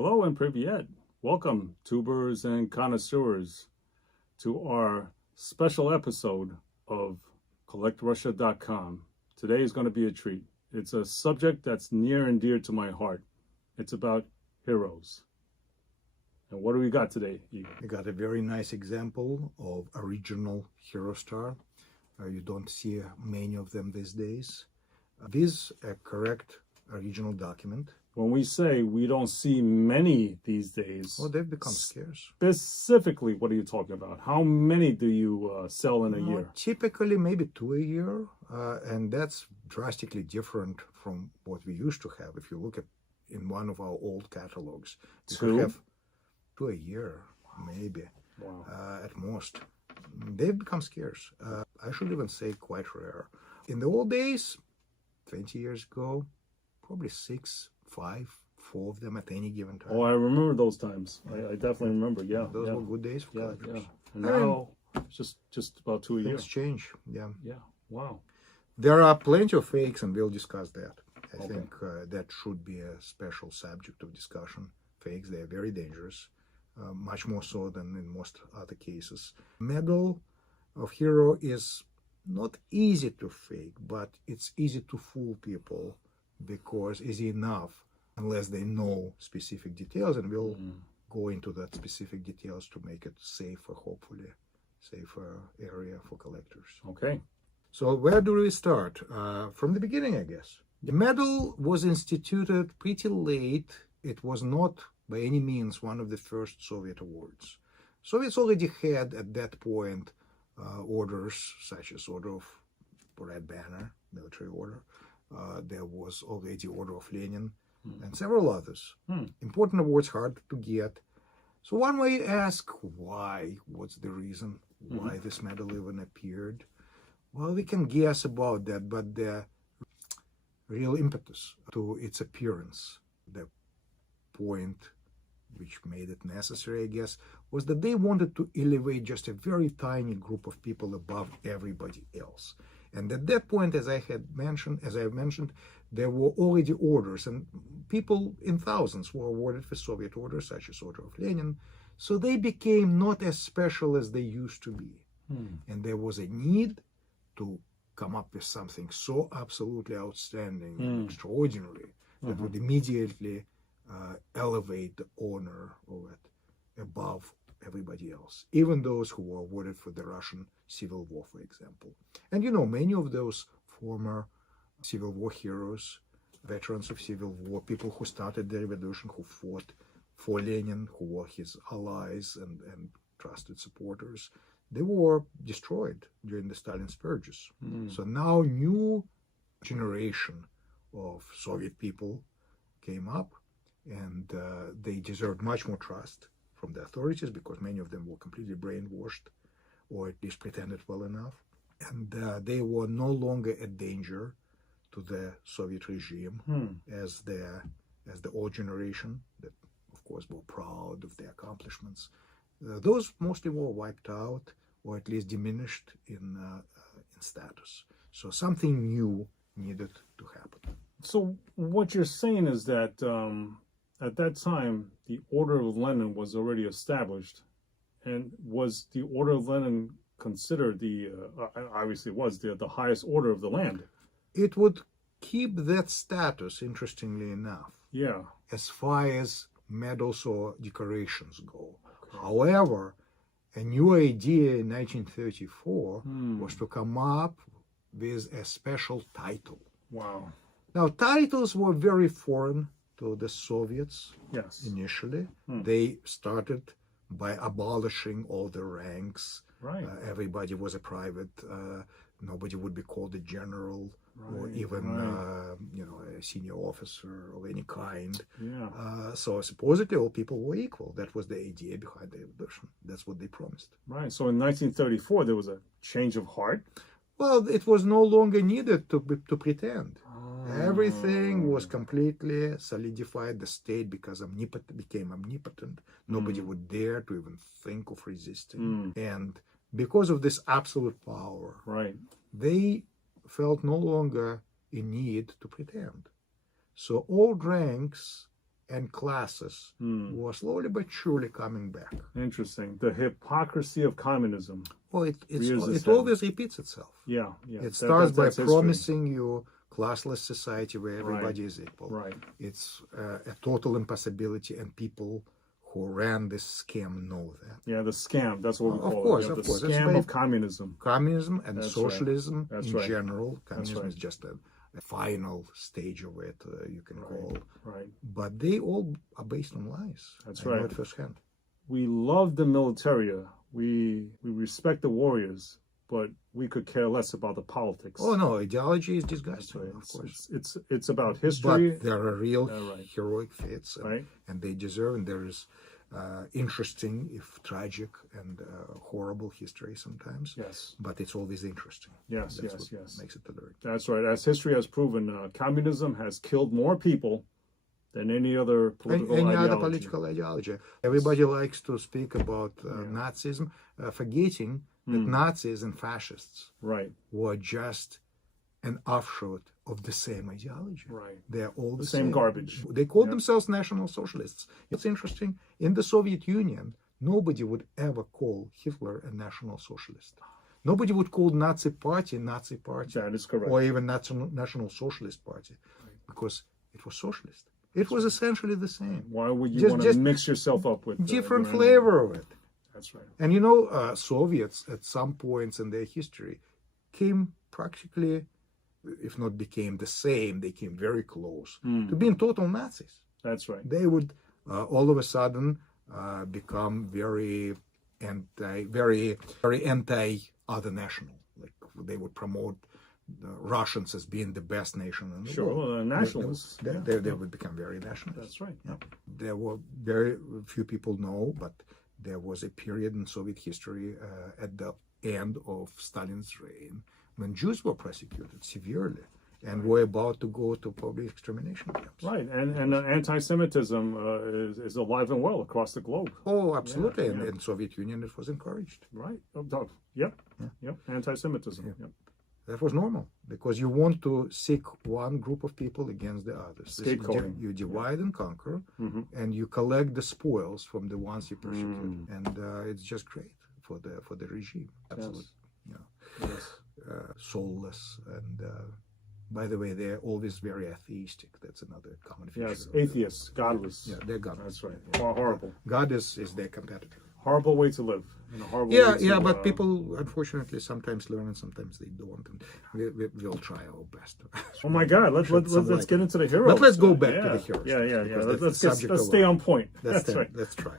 Hello and Proprietor. Welcome, tubers and connoisseurs, to our special episode of collectrussia.com. Today is going to be a treat. It's a subject that's near and dear to my heart. It's about heroes. And what do we got today, Igor? We got a very nice example of original Hero Star. You don't see many of them these days. This is a correct original document. When we say we don't see many these days, Well, they've become scarce. specifically, what are you talking about? How many do you sell in a year? Typically, maybe 2 a year, and that's drastically different from what we used to have. If you look at in one of our old catalogs, we could Two? have 2 a year, maybe, Wow. at most. They've become scarce. I should even say quite rare. In the old days, 20 years ago, probably 6, 5, 4 of them at any given time. Oh, I remember those times. I definitely remember. Yeah, Those yeah, were good days for yeah, collectors. yeah. And now, it's just about 2 a year. Things change. Yeah. Yeah. Wow. There are plenty of fakes, and we'll discuss that. I Okay. think that should be a special subject of discussion. Fakes, they are very dangerous, much more so than in most other cases. Medal of Hero is not easy to fake, but it's easy to fool people because easy enough unless they know specific details, and we'll go into that specific details to make it safer, hopefully, safer area for collectors. Okay. So where do we start? From the beginning, I guess. The medal was instituted pretty late. It was not by any means one of the first Soviet awards. Soviets already had at that point orders such as Order of Red Banner, military order. There was already Order of Lenin and several others. Important awards, hard to get. So one may ask why, what's the reason why this medal even appeared? Well, we can guess about that, but the real impetus to its appearance, the point which made it necessary, I guess, was that they wanted to elevate just a very tiny group of people above everybody else. And at that point, as I mentioned, there were already orders, and people in thousands were awarded with Soviet orders, such as Order of Lenin. So they became not as special as they used to be. And there was a need to come up with something so absolutely outstanding and extraordinary that would immediately elevate the honor of it above everybody else, even those who were awarded for the Russian Civil War, for example. And you know, many of those former Civil War heroes, veterans of Civil War, people who started the revolution, who fought for Lenin, who were his allies and trusted supporters, they were destroyed during the Stalin's purges. So now new generation of Soviet people came up, and they deserved much more trust from the authorities because many of them were completely brainwashed or at least pretended well enough. And they were no longer a danger to the Soviet regime as the old generation that, of course, were proud of their accomplishments. Those mostly were wiped out or at least diminished in status. So something new needed to happen. So what you're saying is that at that time, the Order of Lenin was already established. And was the Order of Lenin considered obviously it was the highest order of the land? It would keep that status, interestingly enough, Yeah. as far as medals or decorations go. However, a new idea in 1934 was to come up with a special title. Wow. Now, titles were very foreign to the Soviets. Yes. Initially. They started by abolishing all the ranks. Right. Everybody was a private. Nobody would be called a general or even a senior officer of any kind. Yeah. So supposedly all people were equal. That was the idea behind the revolution. That's what they promised. Right. So in 1934, there was a change of heart. Well, it was no longer needed to pretend. Everything was completely solidified. The state became omnipotent. Nobody would dare to even think of resisting. And because of this absolute power, Right. they felt no longer in need to pretend. So old ranks and classes were slowly but surely coming back. Interesting. The hypocrisy of communism. Oh, it Rears always repeats itself. Yeah. It starts by that's history. promising you classless society where everybody is equal. Right. It's a total impossibility, and people who ran this scam know that. Yeah, the scam. That's what we call course, it. Yeah, of the course. scam of communism. Communism and That's socialism That's in right. general. Communism right. is just a final stage of it, you can call. Right. But they all are based on lies. That's I know right. it firsthand. We love the Militaria. We respect the warriors, but we could care less about the politics. Oh no, ideology is That's disgusting, right. of course. It's about history. But there are real right. heroic feats, Right. and they deserve. And there is interesting, if tragic, and horrible history sometimes. Yes. But it's always interesting. Yes. That's Yes. what Yes. makes it alert. That's right. As history has proven, communism has killed more people than any other political Any ideology. other political ideology. Everybody likes to speak about Nazism, forgetting that Nazis and fascists Right. were just an offshoot of the same ideology. Right. They're all the Same garbage. They called themselves National Socialists. It's interesting. In the Soviet Union, nobody would ever call Hitler a National Socialist. Nobody would call Nazi Party Nazi Party, That is correct. or even National Socialist Party, because it was socialist. It was essentially the same. Why would you Just- want to just mix yourself up with Different your enemy? flavor of it. That's right. And you know, Soviets at some points in their history came practically, if not became the same, they came very close to being total Nazis. That's right. They would all of a sudden become very anti other national. Like they would promote the Russians as being the best nation in the Sure. world. Well, they're nationalists. They would become very nationalist. That's right. Yeah. There were very few people know, but there was a period in Soviet history at the end of Stalin's reign when Jews were persecuted severely and were about to go to public extermination camps. Right. And anti-Semitism is alive and well across the globe. Oh, absolutely. Yeah, And yeah. in Soviet Union, it was encouraged. Right. Yep. Anti-Semitism. Yeah. Yep. That was normal because you want to seek one group of people against the others. Scapegoating. You divide and conquer, Mm-hmm. and you collect the spoils from the ones you persecute, and it's just great for the regime. Absolutely, Yes. soulless, and by the way, they're always very atheistic. That's another common feature. Yes. of them. Atheists, godless. Yeah, they're godless. That's right. Horrible. God is their competitor. Horrible way to live. Horrible Yeah, way to, yeah, but people unfortunately sometimes learn and sometimes they don't, and we'll try our best. Oh my God! Let's get into the heroes. But let's go back to the heroes. Yeah. because Let's that's the subject let's of stay our- on point. That's right. Let's try.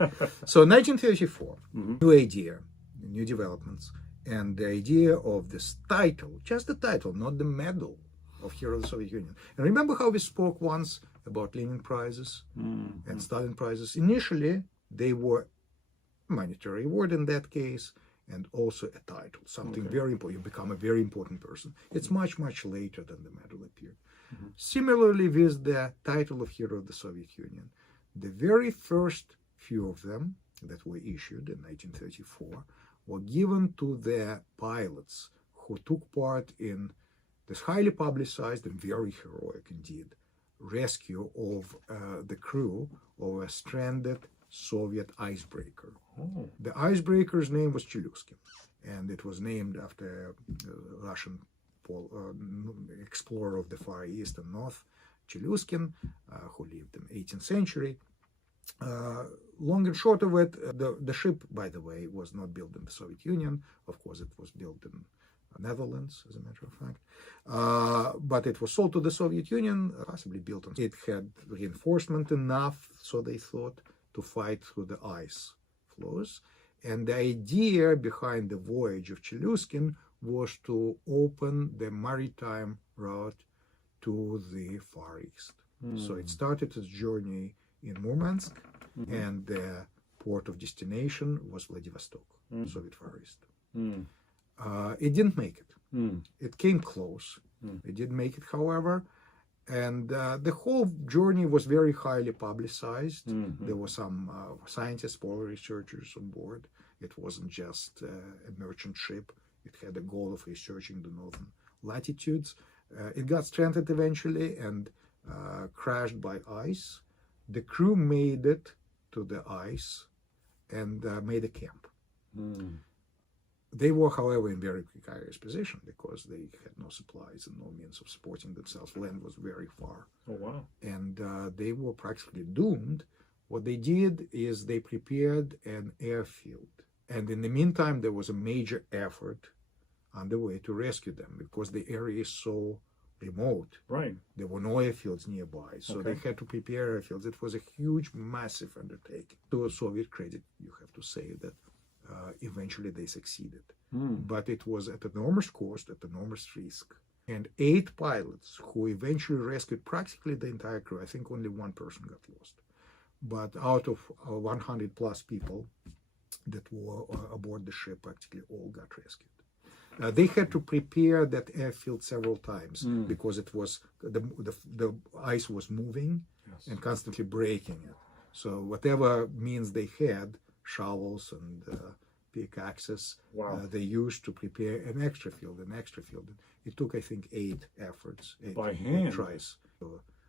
So 1934, new idea, new developments, and the idea of this title, just the title, not the medal of Hero of the Soviet Union. And remember how we spoke once about Lenin prizes and Stalin prizes? Initially, they were monetary award in that case, and also a title, something very important. You become a very important person. It's much, much later than the medal appeared. Similarly with the title of Hero of the Soviet Union, the very first few of them that were issued in 1934 were given to the pilots who took part in this highly publicized and very heroic indeed rescue of the crew of a stranded Soviet icebreaker. Oh. The icebreaker's name was Chelyuskin, and it was named after a Russian explorer of the Far East and North, Chelyuskin, who lived in the 18th century. Long and short of it, the ship, by the way, was not built in the Soviet Union. Of course, it was built in Netherlands, as a matter of fact. But it was sold to the Soviet Union, possibly built on. It had reinforcement enough, so they thought, to fight through the ice floes. And the idea behind the voyage of Chelyuskin was to open the maritime route to the Far East. So it started its journey in Murmansk, and the port of destination was Vladivostok, Soviet Far East. It didn't make it. It came close. It didn't make it, however. And the whole journey was very highly publicized. There were some scientists, polar researchers on board. It wasn't just a merchant ship. It had a goal of researching the northern latitudes. It got stranded eventually and crashed by ice. The crew made it to the ice and made a camp. They were, however, in very precarious position because they had no supplies and no means of supporting themselves. Land was very far. Oh, wow. And they were practically doomed. What they did is they prepared an airfield. And in the meantime, there was a major effort underway to rescue them because the area is so remote. Right. There were no airfields nearby, so they had to prepare airfields. It was a huge, massive undertaking. To Soviet credit, you have to say that eventually they succeeded. But it was at enormous cost, at enormous risk. And 8 pilots who eventually rescued practically the entire crew. I think only one person got lost. But out of 100 plus people that were aboard the ship, practically all got rescued. They had to prepare that airfield several times because it was the ice was moving and constantly breaking it. So whatever means they had, shovels and pickaxes, they used to prepare an extra field. It took, I think, 8 efforts, 8 tries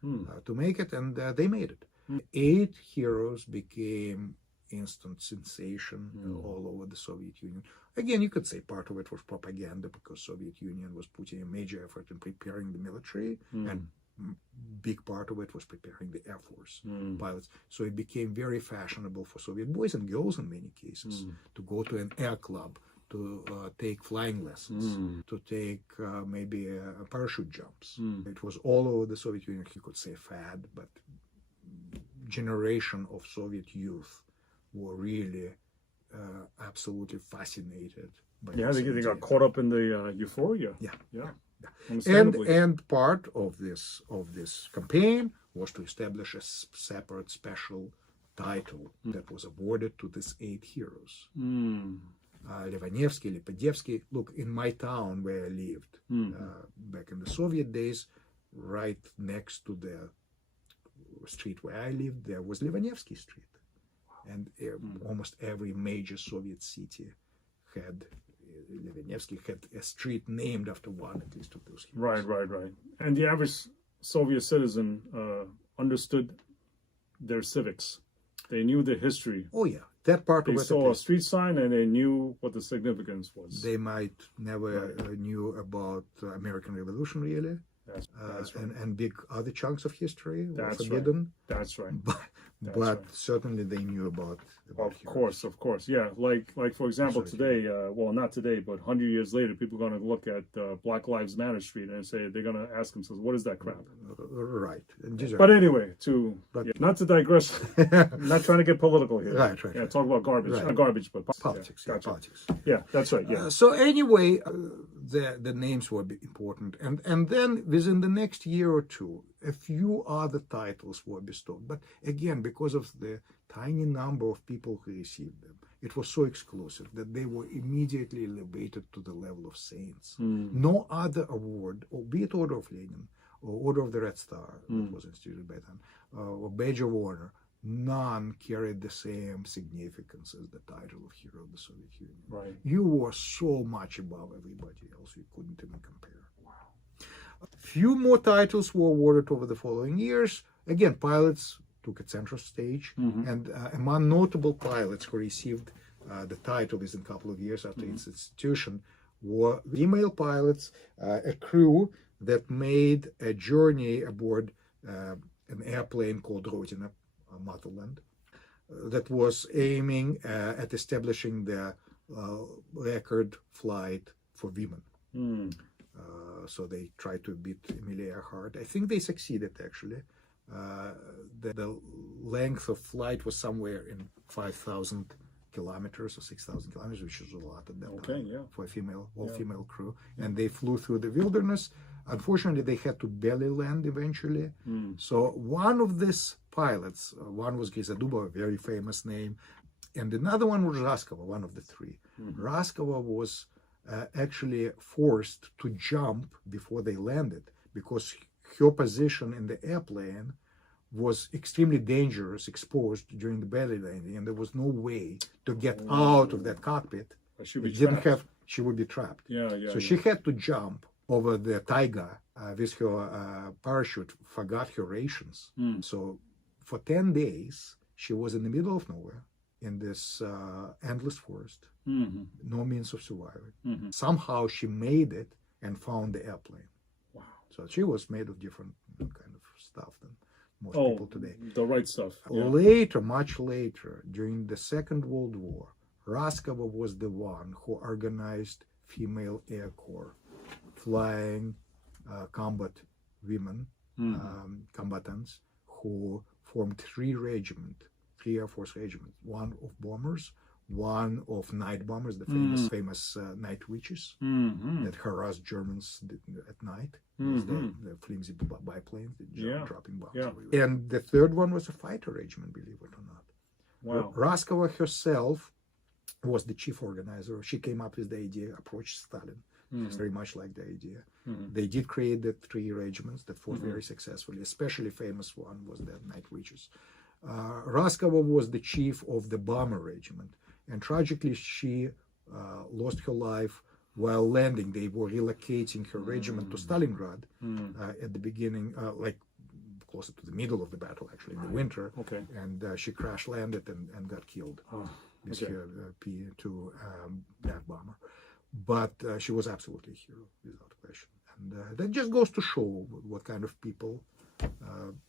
to make it, and they made it. 8 heroes became instant sensation all over the Soviet Union. Again, you could say part of it was propaganda because Soviet Union was putting a major effort in preparing the military, and big part of it was preparing the Air Force pilots. So it became very fashionable for Soviet boys and girls in many cases to go to an air club, to take flying lessons, to take maybe parachute jumps. It was all over the Soviet Union. You could say fad, but generation of Soviet youth were really absolutely fascinated by they got caught up in the euphoria. And part of this campaign was to establish a separate special title that was awarded to these 8 heroes. Levanevsky, Lepedevsky. Look, in my town where I lived back in the Soviet days, right next to the street where I lived, there was Levanevsky Street. And almost every major Soviet city had Levanevsky had a street named after one, at least of those heroes. Right. And the average Soviet citizen understood their civics. They knew their history. Oh yeah, that part of it. They saw a street sign and they knew what the significance was. They might never knew about American Revolution really. That's right. And big other chunks of history were forbidden. That's right. But certainly they knew about Of course. Yeah, like for example, today, well, not today, but 100 years later, people are going to look at Black Lives Matter Street and say, they're going to ask themselves, what is that crap? Right. But anyway, not to digress, I'm not trying to get political here. Right. Yeah, talk about garbage. Not garbage, but politics. Politics. Yeah, that's right. Yeah. So anyway, the names were important. And then within the next year or two, a few other titles were bestowed. But again, because of the tiny number of people who received them, it was so exclusive that they were immediately elevated to the level of saints. No other award, albeit Order of Lenin, or Order of the Red Star, that was instituted by then, or Badge of Honor, none carried the same significance as the title of Hero of the Soviet Union. Right. You were so much above everybody else, you couldn't even compare. Few more titles were awarded over the following years. Again, pilots took a central stage, and among notable pilots who received the title within a couple of years after its institution were female pilots, a crew that made a journey aboard an airplane called Rodina, Motherland, that was aiming at establishing the record flight for women. So they tried to beat Amelia Earhart. I think they succeeded, actually. The length of flight was somewhere in 5,000 kilometers or 6,000 kilometers, which is a lot at that time for a all-female crew. And they flew through the wilderness. Unfortunately, they had to belly land eventually. So one of these pilots, one was Grizaduba, a very famous name, and another one was Raskova, one of the 3. Raskova was actually forced to jump before they landed because her position in the airplane was extremely dangerous, exposed during the belly landing, and there was no way to get out of that cockpit. She would be trapped. So she had to jump over the taiga with her parachute, forgot her rations. So for 10 days, she was in the middle of nowhere in this endless forest, no means of surviving. Somehow she made it and found the airplane. Wow. So she was made of different kind of stuff than most people today. The right stuff. Yeah. Later, much later, during the Second World War, Raskova was the one who organized female air corps, flying combat women, combatants, who formed three Air Force regiments, one of bombers, one of night bombers, the famous night witches that harassed Germans at night. The flimsy biplanes, dropping bombs everywhere. And the third one was a fighter regiment, believe it or not. Wow. Raskova herself was the chief organizer. She came up with the idea, approached Stalin. Very much like the idea. They did create the three regiments that fought very successfully. Especially famous one was the night witches. Raskova was the chief of the bomber regiment, and tragically she lost her life while landing. They were relocating her regiment to Stalingrad at the beginning, like closer to the middle of the battle, actually, in the winter. Okay. And she crash landed and got killed with her P-2 bomber. But she was absolutely a hero, without question. And that just goes to show what kind of people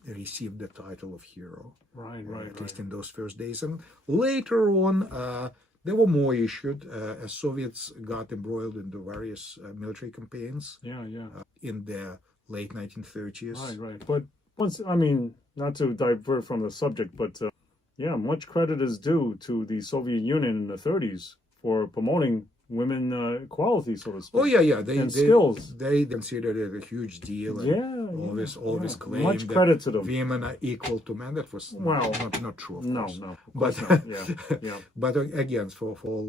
received the title of hero. Right. At least in those first days. And later on, there were more issued as Soviets got embroiled in the various military campaigns. In the late 1930s. Right. But once, I mean, not to divert from the subject, but much credit is due to the Soviet Union in the 30s for promoting women equality, so to speak. Oh yeah. They skills. They considered it a huge deal. And all this claim much credit to them. Women are equal to men. That was not true. Of course. No. But Yeah. But again, for all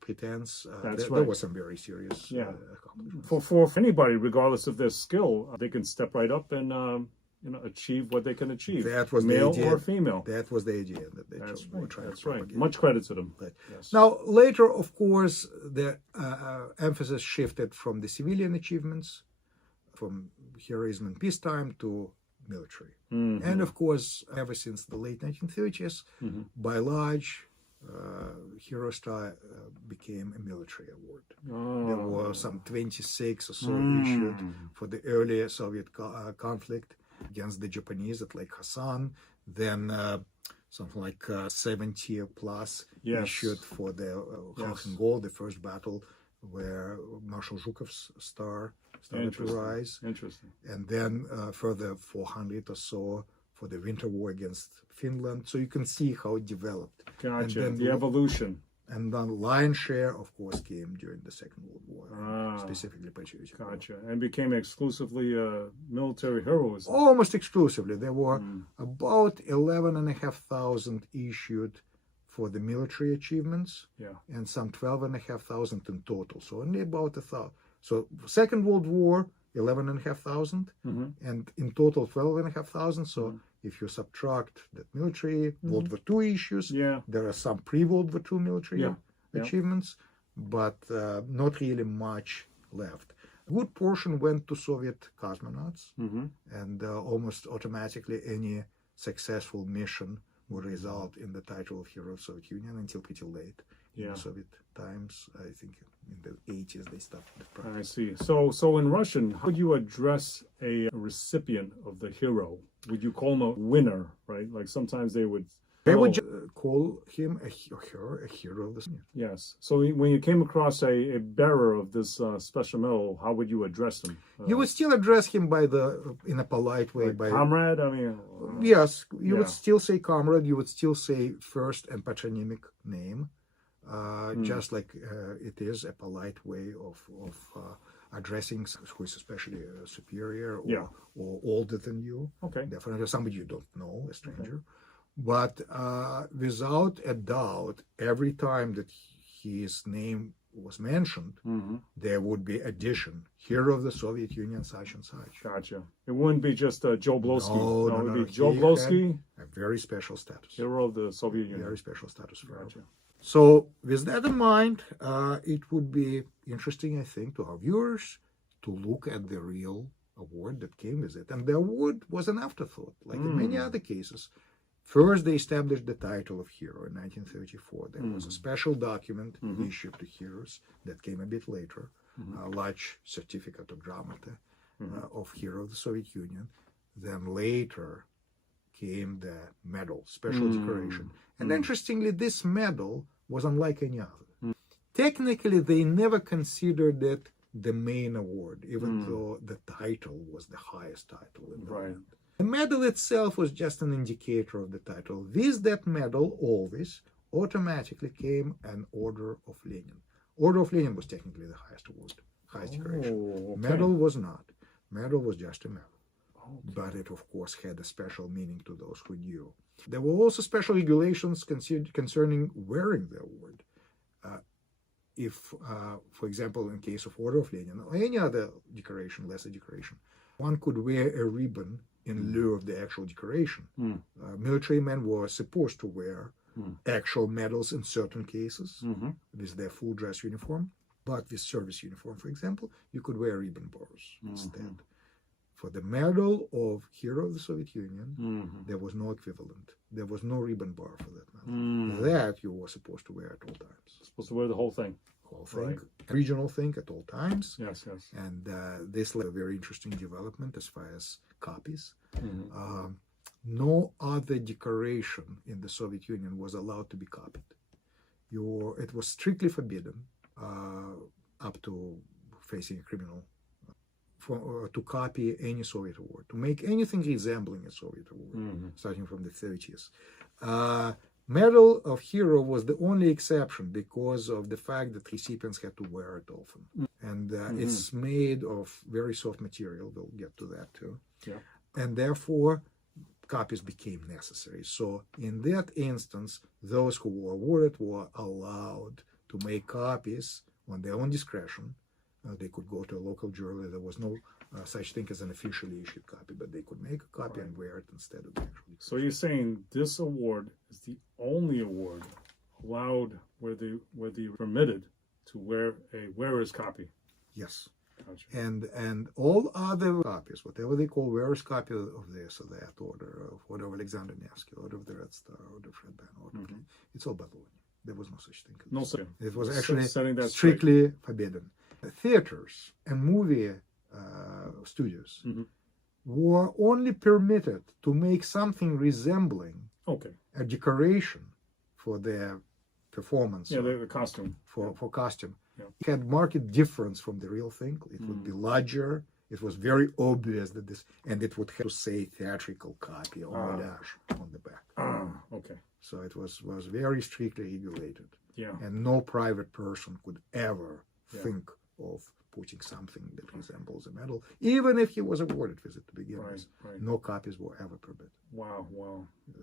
pretense, there was some very serious accomplishments. For anybody, regardless of their skill, they can step right up and achieve what they can achieve. That was male the idea. or female. That was the idea that they were trying to propagate. Much credit to them. Yes. Now, later, of course, the emphasis shifted from the civilian achievements, from heroism in peacetime, to military. And of course, ever since the late 1930s, by large, Hero Star became a military award. There were some 26 or so issued for the earlier Soviet conflict against the Japanese at Lake Hassan, then something like 70 plus issued for the Khalkhin, the first battle where Marshal Zhukov's star started to rise. Interesting. And then further 400 or so for the Winter War against Finland. So you can see how it developed. Gotcha. The evolution. And then lion's share, of course, came during the Second World War, specifically Patriotic. Gotcha. And became exclusively military heroes. Almost exclusively. There were about 11,500 issued for the military achievements, and some 12,500 in total. So only about 1,000. So Second World War, 11,500, and in total 12,500. So if you subtract that military World War II issues, there are some pre-World War II military achievements, but not really much left. A good portion went to Soviet cosmonauts, and almost automatically any successful mission would result in the title of Hero of the Soviet Union until pretty late in the Soviet times. I think in the 80s they stopped the practice. I see. So in Russian, how would you address a recipient of the hero? Would you call him a winner, right? Like sometimes they would call him or her a hero of the Soviet. Yes. So when you came across a bearer of this special medal, how would you address him? You would still address him in a polite way, by comrade. I mean, yes, you would still say comrade. You would still say first and patronymic name, just like it is a polite way of addressing who is especially superior or older than you. Okay. Definitely somebody you don't know, a stranger. But without a doubt, every time that his name was mentioned, there would be addition. Hero of the Soviet Union, such and such. Gotcha. It wouldn't be just Joe Blosky. No, it would be Joe Blosky. A very special status. Hero of the Soviet Union. Very special status for Gotcha. So with that in mind, it would be interesting, I think, to our viewers to look at the real award that came with it. And the award was an afterthought, like in many other cases. First, they established the title of hero in 1934. There was a special document issued to heroes that came a bit later, a large certificate of dramatis of hero of the Soviet Union. Then later came the medal, special decoration. And interestingly, this medal was unlike any other. Technically, they never considered it the main award, even though the title was the highest title in the land. The medal itself was just an indicator of the title. With that medal, always automatically came an Order of Lenin. Order of Lenin was technically the highest award, highest decoration. Medal was not. Medal was just a medal. But it, of course, had a special meaning to those who knew. There were also special regulations concerning wearing the award. If, for example, in case of Order of Lenin or any other decoration, lesser decoration, one could wear a ribbon in lieu of the actual decoration. Military men were supposed to wear actual medals in certain cases with their full dress uniform, but with service uniform, for example, you could wear ribbon bars instead. For the medal of Hero of the Soviet Union, there was no equivalent. There was no ribbon bar for that medal. That you were supposed to wear at all times. Supposed to wear the whole thing. Whole thing, regional thing at all times. Yes, yes. And this led a very interesting development as far as copies. No other decoration in the Soviet Union was allowed to be copied. It was strictly forbidden up to facing a criminal to copy any Soviet award, to make anything resembling a Soviet award, starting from the 30s. Medal of Hero was the only exception because of the fact that recipients had to wear it often. And it's made of very soft material. We'll get to that too. And therefore, copies became necessary. So in that instance, those who were awarded were allowed to make copies on their own discretion. They could go to a local jeweler. There was no such thing as an officially issued copy, but they could make a copy and wear it instead of the actual. So you're saying this award is the only award allowed where they permitted to wear a wearer's copy? Yes. Gotcha. And all other copies, whatever they call wearer's copy of this or that order, of Order of Alexander Nevsky, Order of the Red Star, Order of Red Banner, Order of it's all baloney. There was no such thing. No such. It was actually strictly forbidden. Theaters and movie studios were only permitted to make something resembling a decoration for their performance. Yeah, the costume. For costume. It had marked difference from the real thing. It would be larger. It was very obvious that this, and it would have to say theatrical copy or modage on the back. So it was very strictly regulated. And no private person could ever think of putting something that resembles a medal, even if he was awarded with it to begin with. No copies were ever permitted. Wow.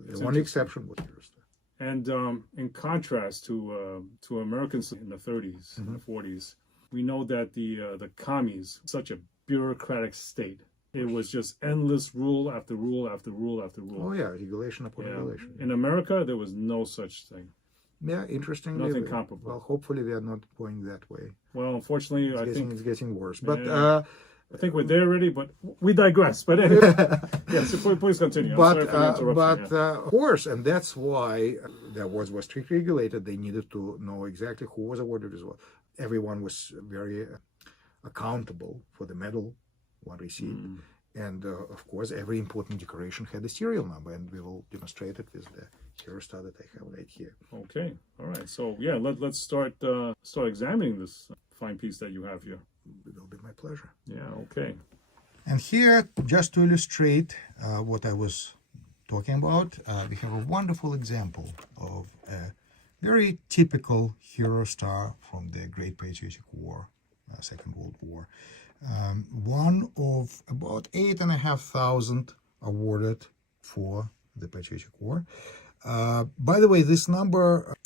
The one exception was Hero Star. And in contrast to Americans in the 30s and the 40s, we know that the commies, such a bureaucratic state, it was just endless rule after rule after rule after rule. Oh yeah, regulation upon regulation. In America, there was no such thing. Yeah, interestingly. Nothing comparable. Well, hopefully we are not going that way. Well, unfortunately, I think it's getting worse. But I think we're there already, but we digress. But anyway, so please continue. Of course, and that's why the awards were strictly regulated. They needed to know exactly who was awarded as well. Everyone was very accountable for the medal one received. And of course, every important decoration had a serial number, and we will demonstrate it with the Hero Star that I have right here. Okay, all right. So yeah, let's start examining this fine piece that you have here. It will be my pleasure. Yeah. Okay. And here, just to illustrate what I was talking about, we have a wonderful example of a very typical Hero Star from the Great Patriotic War, Second World War. One of about 8,500 awarded for the Patriotic War. By the way, this number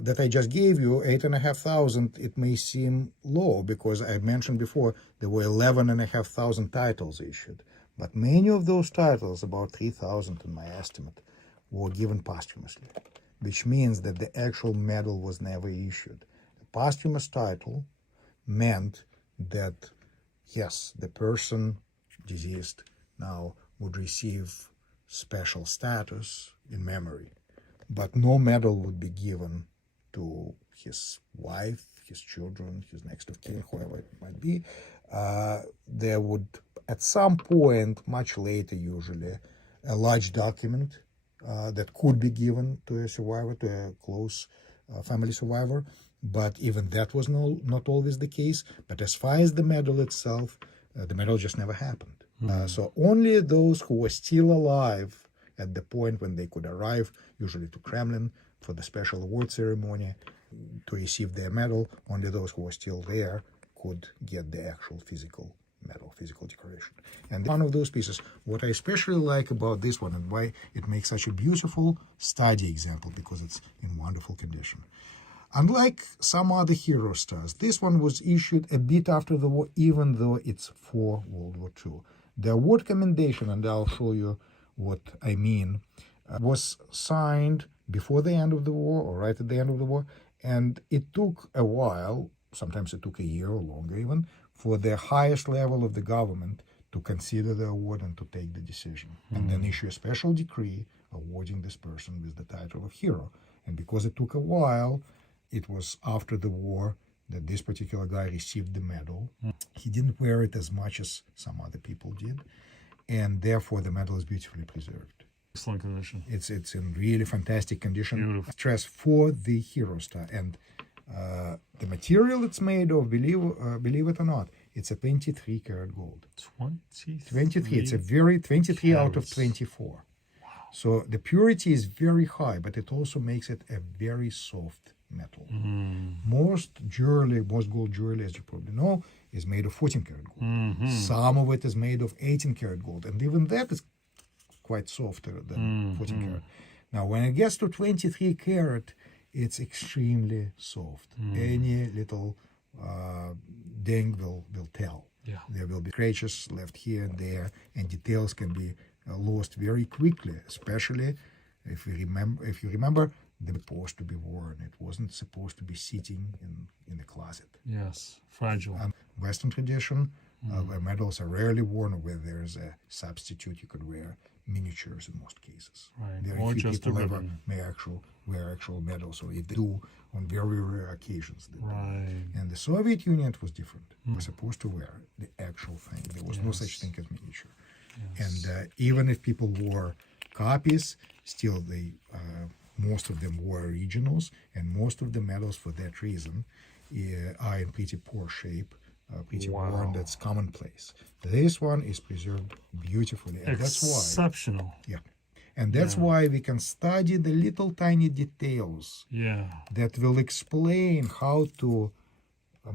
that I just gave you, 8,500, it may seem low because I mentioned before there were 11,500 titles issued. But many of those titles, about 3,000 in my estimate, were given posthumously, which means that the actual medal was never issued. The posthumous title meant that, yes, the person deceased now would receive special status in memory, but no medal would be given to his wife, his children, his next of kin, whoever it might be. There would, at some point, much later usually, a large document that could be given to a survivor, to a close family survivor, but even that was not always the case. But as far as the medal itself, the medal just never happened. So only those who were still alive at the point when they could arrive, usually to Kremlin, for the special award ceremony to receive their medal, only those who were still there could get the actual physical medal, physical decoration. And one of those pieces, what I especially like about this one and why it makes such a beautiful study example, because it's in wonderful condition. Unlike some other hero stars, this one was issued a bit after the war, even though it's for World War II. The award commendation, and I'll show you what I mean, was signed before the end of the war or right at the end of the war, and it took a while, sometimes it took a year or longer even, for the highest level of the government to consider the award and to take the decision, and then issue a special decree awarding this person with the title of hero. And because it took a while, it was after the war that this particular guy received the medal. He didn't wear it as much as some other people did, and therefore the medal is beautifully preserved. Excellent condition. It's in really fantastic condition. Beautiful. Stress for the Hero Star, and the material it's made of, believe it or not, it's a 23 karat gold. 23. It's a very 23 out of 24. Wow. So the purity is very high, but it also makes it a very soft metal. Most gold jewelry, as you probably know, is made of 14 karat gold. Some of it is made of 18 karat gold, and even that is quite softer than 14 karat. Now, when it gets to 23 karat, it's extremely soft. Any little ding will tell. Yeah. There will be scratches left here and there, and details can be lost very quickly, especially if you remember, they were supposed to be worn. It wasn't supposed to be sitting in the closet. Yes, fragile. And Western tradition, where medals are rarely worn, or where there's a substitute you could wear, miniatures in most cases. Right. Very Or few just people a ever ribbon. wear actual medals, or if they do, on very rare occasions. They do. Right. And the Soviet Union, it was different. They were supposed to wear the actual thing. There was no such Yes. thing as miniature. Yes. And even if people wore copies, still most of them were originals, and most of the medals for that reason are in pretty poor shape, pretty worn. That's commonplace. This one is preserved beautifully, and that's why. Exceptional. Yeah, and that's why we can study the little tiny details Yeah. that will explain how to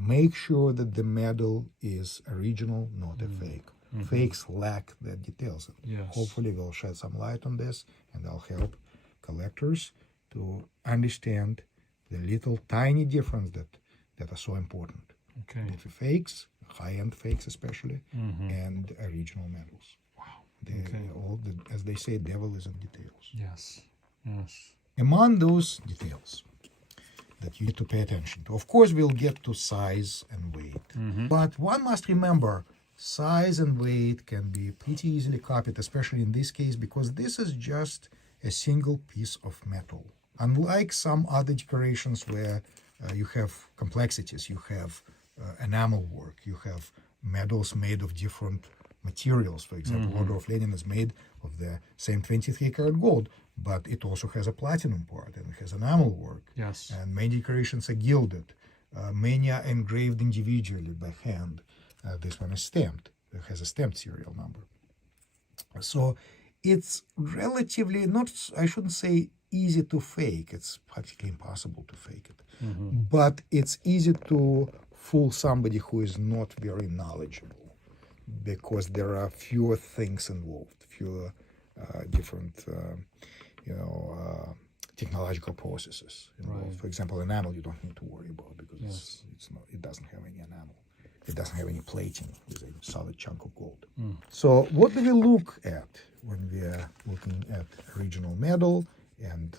make sure that the medal is original, not a fake. Fakes lack the details. Yes. Hopefully we'll shed some light on this, and I'll help collectors to understand the little tiny difference that are so important. Okay. Between fakes, high-end fakes especially, and original medals. Wow. As they say, devil is in details. Yes. Yes. Among those details that you need to pay attention to, of course, we'll get to size and weight. But one must remember, size and weight can be pretty easily copied, especially in this case, because this is just a single piece of metal. Unlike some other decorations where you have complexities, you have enamel work, you have medals made of different materials. For example, Order of Lenin is made of the same 23 karat gold, but it also has a platinum part and it has enamel work. Yes. And many decorations are gilded. Many are engraved individually by hand. This one is stamped. It has a stamped serial number. So it's relatively I shouldn't say easy to fake. It's practically impossible to fake it. But it's easy to fool somebody who is not very knowledgeable, because there are fewer things involved, fewer different technological processes involved. Right. For example, enamel you don't need to worry about, because it doesn't have any enamel. It doesn't have any plating. It's a solid chunk of gold. So what do we look at when we are looking at original medal? And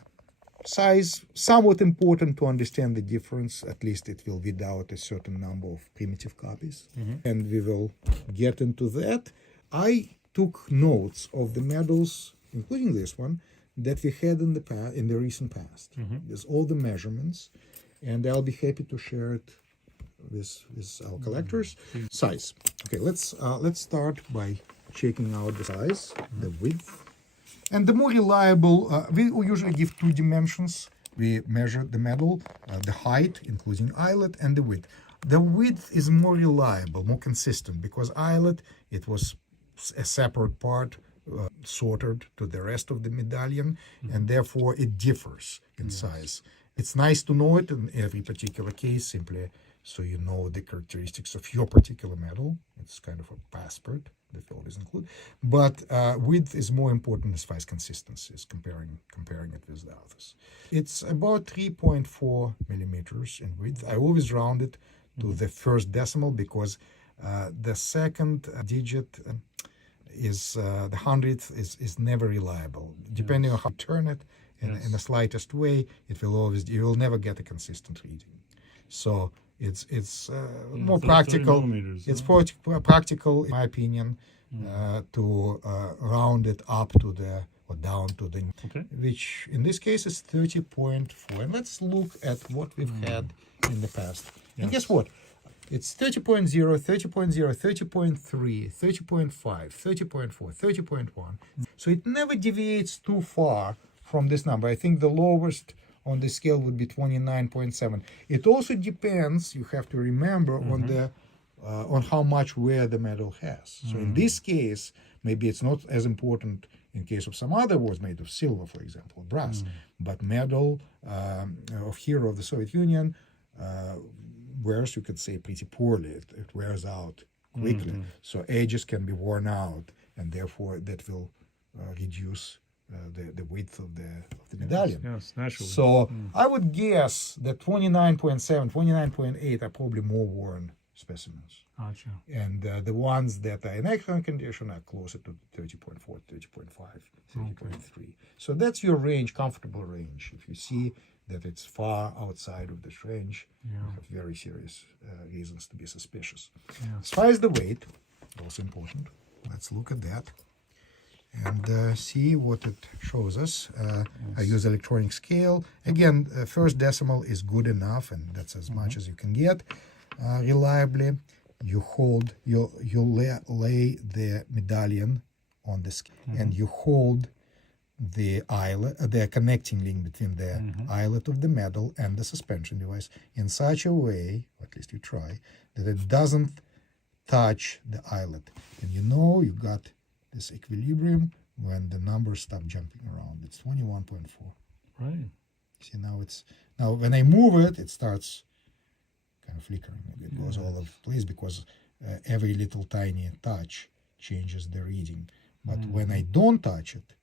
size, somewhat important to understand the difference. At least it will weed out a certain number of primitive copies. And we will get into that. I took notes of the medals, including this one, that we had in the recent past. There's all the measurements, and I'll be happy to share it with our collectors. Size. Okay, let's start by checking out the size, the width, and the more reliable. We usually give 2 dimensions. We measure the medal, the height, including eyelet, and the width. The width is more reliable, more consistent, because eyelet, it was a separate part, sorted to the rest of the medallion, and therefore it differs in size. It's nice to know it in every particular case, simply so you know the characteristics of your particular medal. It's kind of a passport that we always include. But width is more important as far as consistency is comparing it with the others. It's about 3.4 millimeters in width. I always round it to the first decimal, because the second digit is the hundredth is never reliable. Depending on how you turn it in the slightest way, you will never get a consistent reading. So it's more practical. It's practical, in my opinion, to round it up to the or down to the, which in this case is 30.4. And let's look at what we've had in the past. And guess what? It's 30.0, 30.0, 30.3, 30.5, 30.4, 30.1. So it never deviates too far from this number. I think the lowest on the scale would be 29.7. It also depends, you have to remember, on how much wear the medal has. So in this case, maybe it's not as important in case of some other awards made of silver, for example, brass. But medal of Hero of the Soviet Union wears, you could say, pretty poorly. It wears out quickly. So edges can be worn out, and therefore that will reduce the width of the medallion. Yes, naturally. So I would guess that 29.7, 29.8 are probably more worn specimens. Gotcha. And the ones that are in excellent condition are closer to 30.4, 30.5, 30.3. So that's your range, comfortable range. If you see that it's far outside of this range, you have very serious reasons to be suspicious. As far as the weight, also important. Let's look at that and see what it shows us. I use electronic scale. Again, first decimal is good enough, and that's as much as you can get reliably. You hold, you lay the medallion on the scale, and you hold the eyelet, the connecting link between the eyelet of the medal and the suspension device in such a way, or at least you try, that it doesn't touch the eyelet. And you know you got this equilibrium when the numbers stop jumping around. It's 21.4. Right. See, now when I move it, it starts kind of flickering. It goes all over the place because every little tiny touch changes the reading. But when I don't touch it,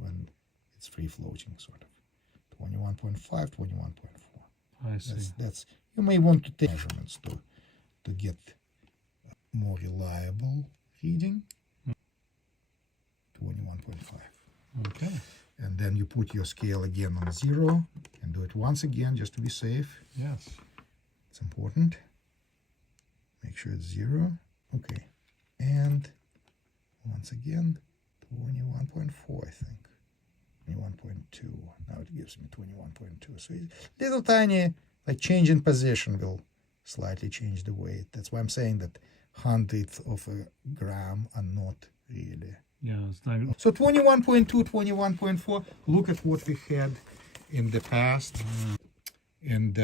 when it's free floating, sort of 21.5, 21.4. I see. That's you may want to take measurements to get more reliable reading. 21.5. Okay. And then you put your scale again on 0 and do it once again just to be safe. Yes. It's important. Make sure it's 0. Okay. And once again, 21.4, I think. 21.2. Now it gives me 21.2. So little tiny, like change in position will slightly change the weight. That's why I'm saying that hundredth of a gram are not really. Yeah, it's not. So 21.2, 21.4. Look at what we had in the past. And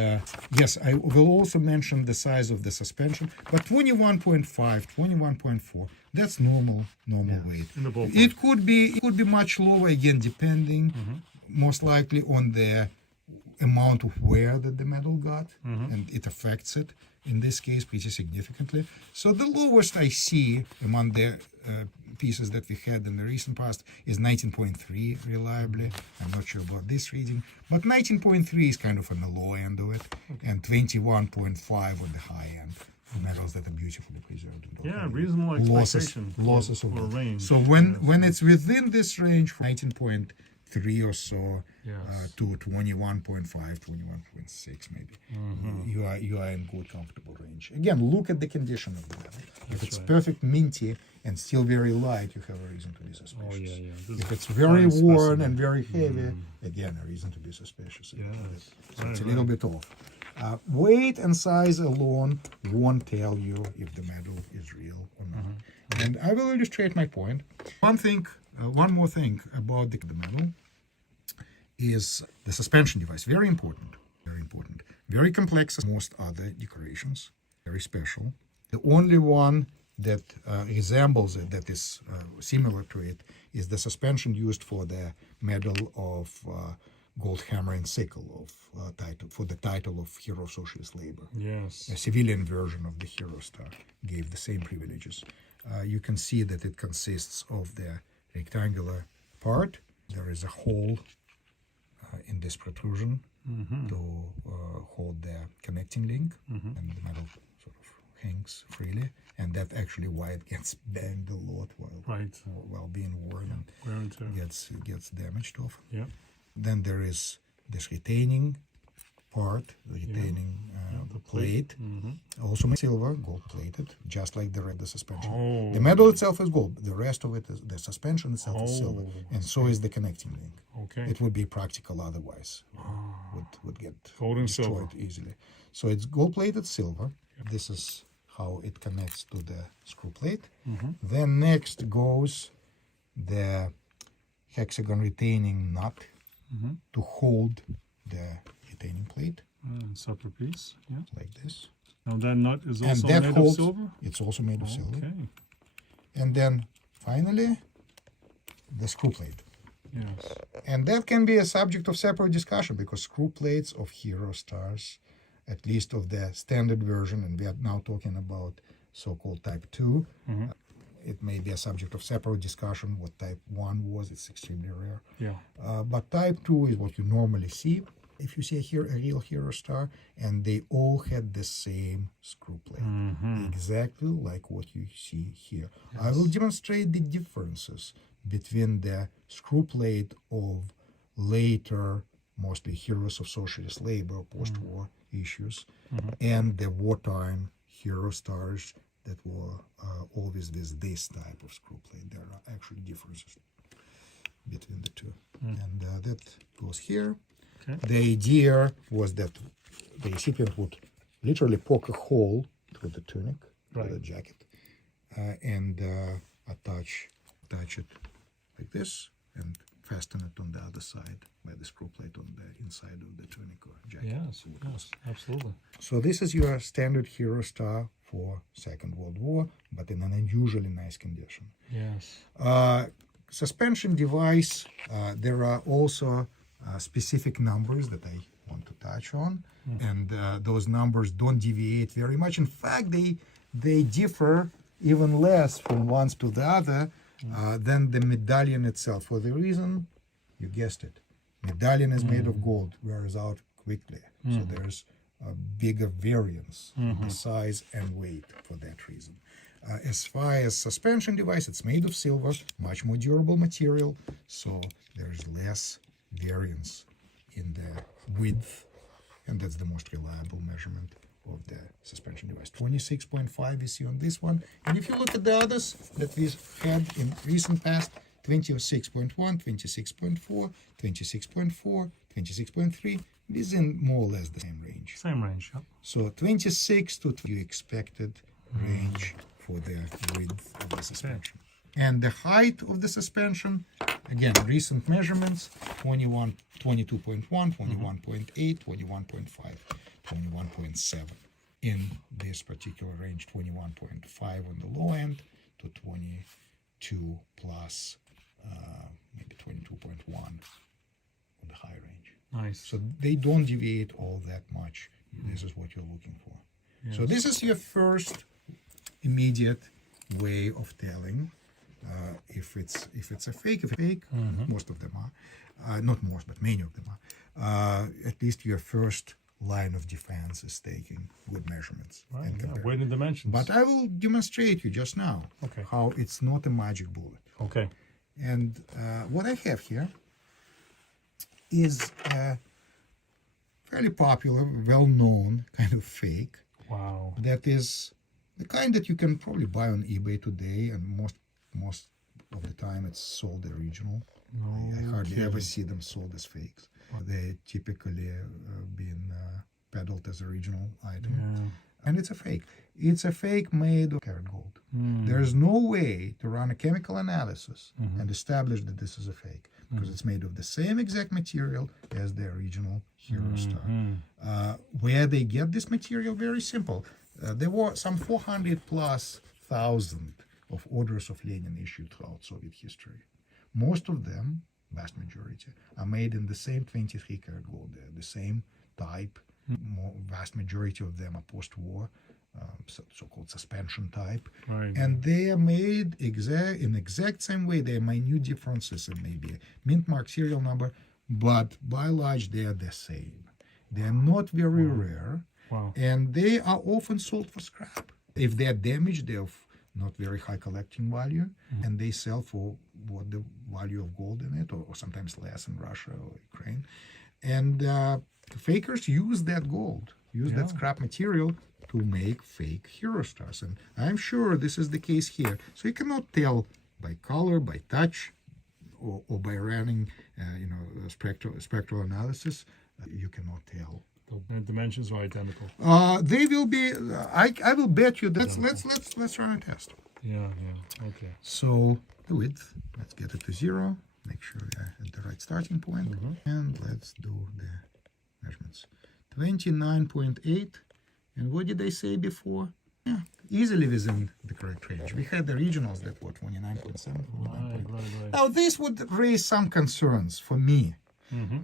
yes, I will also mention the size of the suspension, but 21.5, 21.4, that's normal weight. In the ballpark. It could be much lower, again, depending most likely on the amount of wear that the medal got, and it affects it, in this case, pretty significantly. So the lowest I see among the pieces that we had in the recent past is 19.3 reliably. I'm not sure about this reading, but 19.3 is kind of on the low end of it, and 21.5 on the high end for medals that are beautifully preserved. Yeah, reasonable expectation. Losses or range. So when it's within this range, 19.3 3 or so Yes. to 21.5, 21.6 maybe. You are in good comfortable range. Again, look at the condition of the metal. If it's right. perfect minty and still very light, you have a reason to be suspicious. Oh, yeah, yeah. This If is it's very fine worn specimen. and very heavy, again, a reason to be suspicious. Yes. So it's a little bit off. Weight and size alone won't tell you if the metal is real or not. And I will illustrate my point. One more thing about the metal is the suspension device. Very important. Very important. Very complex as most other decorations. Very special. The only one that resembles it, that is similar to it, is the suspension used for the medal of gold hammer and sickle of title, for the title of Hero of Socialist Labor. Yes. A civilian version of the Hero Star gave the same privileges. You can see that it consists of the rectangular part. There is a hole in this protrusion to hold the connecting link, and the metal sort of hangs freely, and that's actually why it gets banged a lot while being worn and gets damaged off. Yeah. Then there is this retaining part, the retaining the plate, also made silver, gold plated, just like the suspension. Oh. The metal itself is gold, the rest of it is the suspension itself is silver, and so is the connecting link. Okay. It would be practical otherwise, would get Gold and destroyed silver. easily. So it's gold plated silver. This is how it connects to the screw plate. Then next goes the hexagon retaining nut to hold the retaining plate, Separate piece. Yeah. like this. Now that nut is And also that made holds, of silver. it's also made of silver. Okay. And then finally, the screw plate. Yes. And that can be a subject of separate discussion, because screw plates of Hero Stars, at least of the standard version, and we are now talking about so-called Type 2, it may be a subject of separate discussion. What Type 1 was, it's extremely rare. Yeah. But Type 2 is what you normally see. If you see here a real Hero Star, and they all had the same screw plate, exactly like what you see here. I will demonstrate the differences between the screw plate of later, mostly Heroes of Socialist Labor, post-war issues, and the wartime Hero Stars that were always with this type of screw plate. There are actually differences between the two. And that goes here. Okay. The idea was that the recipient would literally poke a hole through the tunic, through the jacket, and attach it like this, and fasten it on the other side by the screw plate on the inside of the tunic or jacket. Yes. Yes. Absolutely. So this is your standard Hero Star for Second World War, but in an unusually nice condition. Yes. Suspension device, there are also specific numbers that I want to touch on, and those numbers don't deviate very much. In fact, they differ even less from one to the other than the medallion itself, for the reason, you guessed it, medallion is made of gold, wears out quickly, so there's a bigger variance in the size and weight for that reason. As far as suspension device, it's made of silver, much more durable material, so there's less variance in the width, and that's the most reliable measurement of the suspension device. 26.5 you see on this one, and if you look at the others that we've had in recent past, 26.1, 26.4, 26.4, 26.3, this is in more or less the same range. Same range. Yep. So 26 to you expected range for the width of the suspension. And the height of the suspension, again, recent measurements, 21, 22.1, 21.8, 21.5, 21.7. In this particular range, 21.5 on the low end to 22 plus maybe 22.1 on the high range. Nice. So they don't deviate all that much. This is what you're looking for. Yes. So this is your first immediate way of telling if it's a fake. Most of them are, not most, but many of them are. At least your first line of defense is taking good measurements and comparing. Weight and dimensions. But I will demonstrate you just now how it's not a magic bullet. Okay. And what I have here is a fairly popular, well-known kind of fake. Wow. That is the kind that you can probably buy on eBay today, and most of the time it's sold original. I hardly ever see them sold as fakes. They typically being peddled as original item. Yeah. And it's a fake. It's a fake made of karat gold. There is no way to run a chemical analysis and establish that this is a fake, because it's made of the same exact material as the original Hero Star. Where they get this material? Very simple. There were some 400,000+ of orders of Lenin issued throughout Soviet history. Most of them, vast majority, are made in the same 23 karat gold. They're the same type. Vast majority of them are post-war, so-called suspension type. Right. And they are made in exact same way. There are minute differences in maybe mint mark, serial number, but by and large they are the same. They are not very rare, and they are often sold for scrap. If they are damaged, they have not very high collecting value, and they sell for what the value of gold in it, or sometimes less in Russia or Ukraine. And the fakers use that gold, that scrap material to make fake Hero Stars. And I'm sure this is the case here. So you cannot tell by color, by touch, or by running, spectral analysis. You cannot tell. The dimensions are identical. They will be. I will bet you that. Let's run a test. Yeah. Okay. So the width. Let's get it to 0. Make sure we are at the right starting point, and let's do the measurements. 29.8. And what did I say before? Yeah, easily within the correct range. We had the regionals that were 29.7. Right. Now this would raise some concerns for me,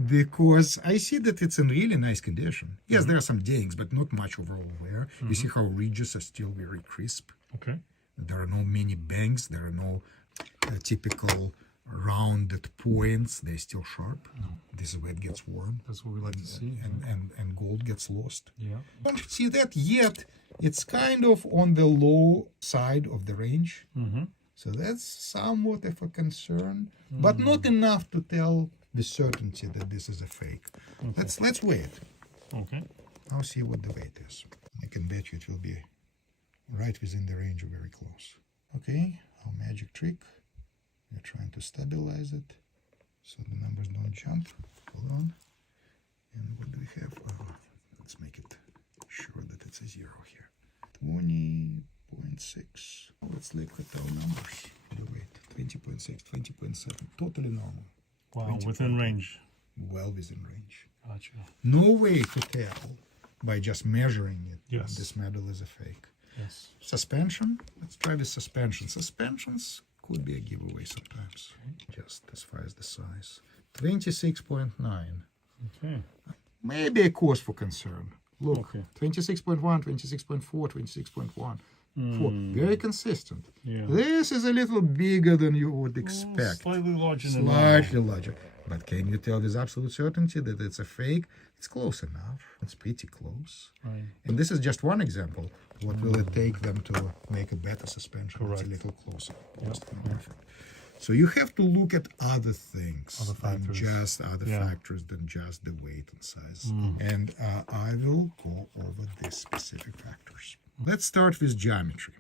because I see that it's in really nice condition. Yes, there are some dings, but not much overall wear. You see how ridges are still very crisp. Okay. There are no many bangs. There are no typical rounded points. They're still sharp. This is where it gets worn. That's what we like to see. And gold gets lost. Yeah. Don't see that yet. It's kind of on the low side of the range. So that's somewhat of a concern, but not enough to tell with certainty that this is a fake. Okay. Let's wait. Okay. I'll see what the weight is. I can bet you it will be right within the range or very close. Okay, our magic trick. We're trying to stabilize it so the numbers don't jump. Hold on. And what do we have? Let's make it sure that it's a 0 here. 20.6. Let's look at our numbers. The weight. 20.6, 20.7. Totally normal. Wow, within range. Well within range. Gotcha. No way to tell by just measuring it. Yes. This medal is a fake. Yes. Suspension. Let's try the suspension. Suspensions could be a giveaway sometimes, just as far as the size. 26.9. Okay. Maybe a cause for concern. Look, Okay. 26.1, 26.4, 26.1. 4. Very consistent. Yeah. This is a little bigger than you would expect. Slightly larger than Slightly larger. But can you tell with absolute certainty that it's a fake? It's close enough. It's pretty close. Right. And this is just one example. What will it take them to make a better suspension? Correct. It's a little closer. So you have to look at other things Other factors. factors than just the weight and size. And I will go over these specific factors. Let's start with geometry.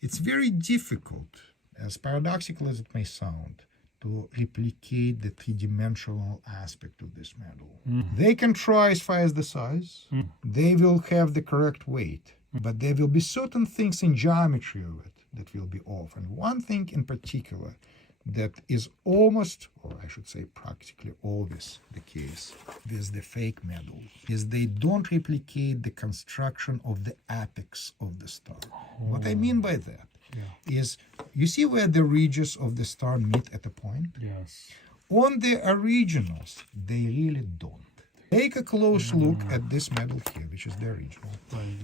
It's very difficult, as paradoxical as it may sound, to replicate the three-dimensional aspect of this medal. They can try as far as the size. They will have the correct weight, but there will be certain things in geometry of it that will be off. And one thing in particular that is almost, or I should say practically always the case with the fake medal, is they don't replicate the construction of the apex of the star. What I mean by that is, you see where the ridges of the star meet at a point? Yes. On the originals, they really don't. Take a close look at this medal here, which is the original,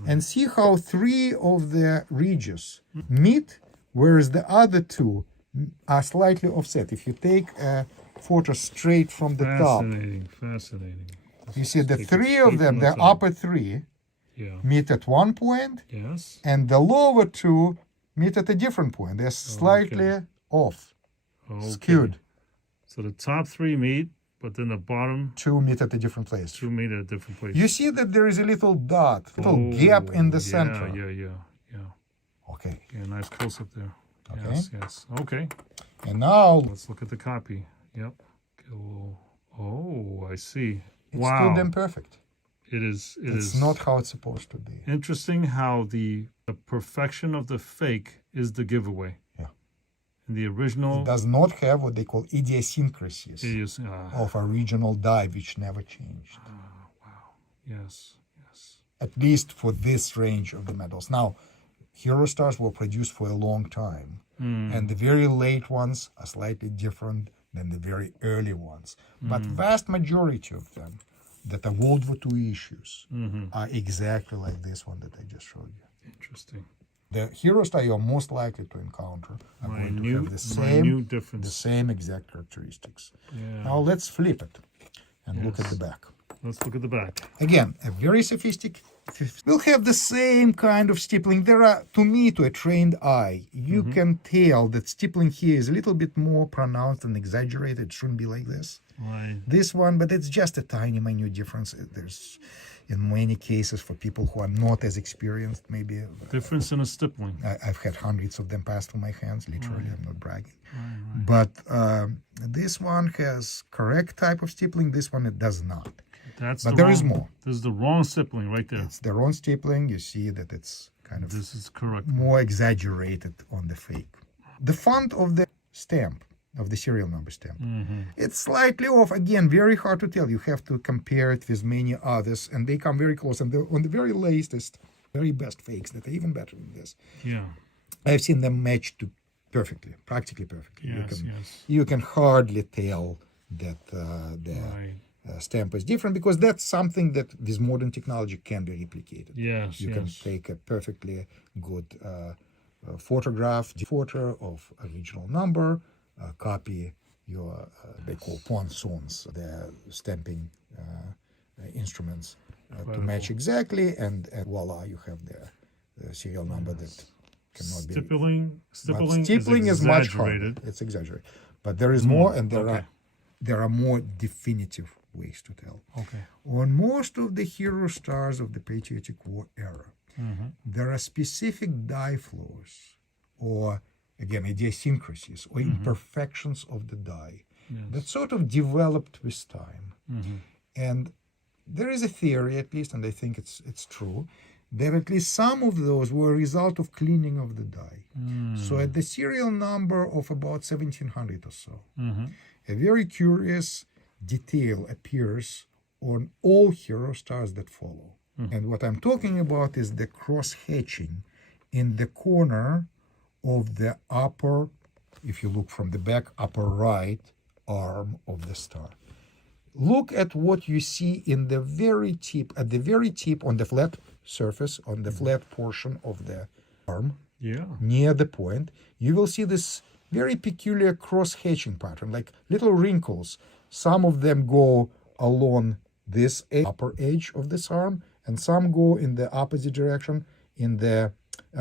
and see how 3 of the ridges meet, whereas the other 2 are slightly offset. If you take a photo straight from the top, Fascinating. you see the 3 of them, the upper 3, meet at one point, Yes. and the lower 2 meet at a different point. They're slightly off, skewed. So the top 3 meet, but then the bottom 2 meet at a different place. 2 meet at a different place. You see that there is a little dot, little gap in the center. Yeah. Okay. Yeah, nice close up there. Okay. Yes. Okay. And now Let's look at the copy. Yep. Get a little. Oh, I see. it's Wow. too damn perfect. It's not how it's supposed to be. interesting how the perfection of the fake is the giveaway. Yeah. And the original It does not have what they call idiosyncrasies is of original die, which never changed. wow. Yes. At least for this range of the medals. Now, Hero Stars were produced for a long time, and the very late ones are slightly different than the very early ones. But vast majority of them that are World War II issues are exactly like this one that I just showed you. Interesting. The Hero Star you're most likely to encounter are going to have the same exact characteristics. Yeah. Now let's flip it and look at the back. Let's look at the back. Again, a very sophisticated. We'll have the same kind of stippling. There are, to me, to a trained eye, you can tell that stippling here is a little bit more pronounced and exaggerated. It shouldn't be like this. Right. This one, but it's just a tiny, minute difference. There's, in many cases, for people who are not as experienced, maybe. Difference in a stippling. I've had hundreds of them pass through my hands, literally. I'm not bragging. Right. But this one has correct type of stippling. This one, it does not. But there is more. This is the wrong stippling right there. It's the wrong stippling. You see that it's kind of This is correct. more exaggerated on the fake. The font of the stamp, of the serial number stamp, it's slightly off. Again, very hard to tell. You have to compare it with many others, and they come very close. And on the very latest, very best fakes that are even better than this, Yeah. I've seen them matched to perfectly, practically perfectly. Yes. You can hardly tell that the Right. stamp is different, because that's something that with modern technology can be replicated. Yes. You can take a perfectly good photograph, photo of original number, copy your, they call poinçons, the stamping instruments to match exactly, and voila, you have the serial number that cannot be. Stippling is much harder. exaggerated. It's exaggerated. But there is more, and Okay. there are more definitive ways to tell. Okay. On most of the Hero Stars of the Patriotic War era, there are specific die flows, or again, idiosyncrasies or imperfections of the die that sort of developed with time. And there is a theory, at least, and I think it's true, that at least some of those were a result of cleaning of the die. So at the serial number of about 1700 or so, a very curious detail appears on all Hero Stars that follow. And what I'm talking about is the cross-hatching in the corner of the upper, if you look from the back, upper right arm of the star. Look at what you see in the very tip, at the very tip on the flat surface, on the flat portion of the arm, near the point. You will see this very peculiar cross-hatching pattern, like little wrinkles. Some of them go along this upper edge of this arm, and some go in the opposite direction, in the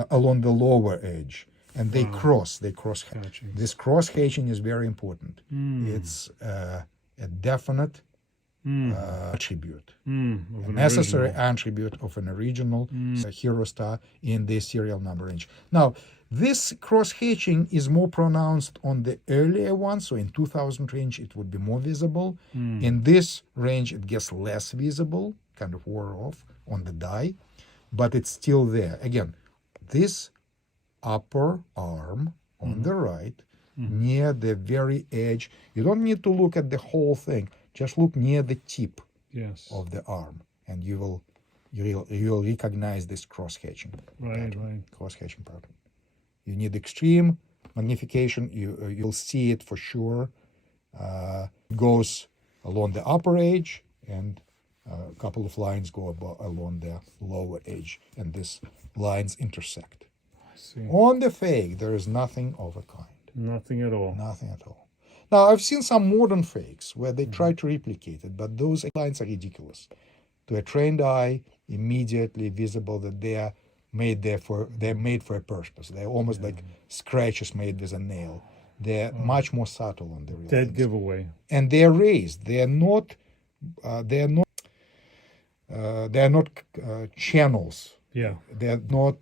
along the lower edge, and they cross-hatch. This cross-hatching is very important. It's a definite attribute, a necessary attribute of an original Hero Star in the serial number range. Now, this cross-hatching is more pronounced on the earlier ones, so in 2000 range it would be more visible. In this range it gets less visible, kind of wore off on the die, but it's still there. Again, this upper arm on the right, near the very edge, you don't need to look at the whole thing, just look near the tip of the arm, and you'll recognize this cross-hatching pattern. Cross-hatching pattern. You need extreme magnification. You'll see it for sure. It goes along the upper edge, and a couple of lines go along the lower edge, and these lines intersect. I see. On the fake, there is nothing of a kind. Nothing at all. Nothing at all. Now, I've seen some modern fakes where they try to replicate it, but those lines are ridiculous. To a trained eye, immediately visible that they are made for a purpose. They're almost like scratches made with a nail. They're much more subtle on the real Dead things. giveaway. And they're raised. They're not channels. Yeah. They're not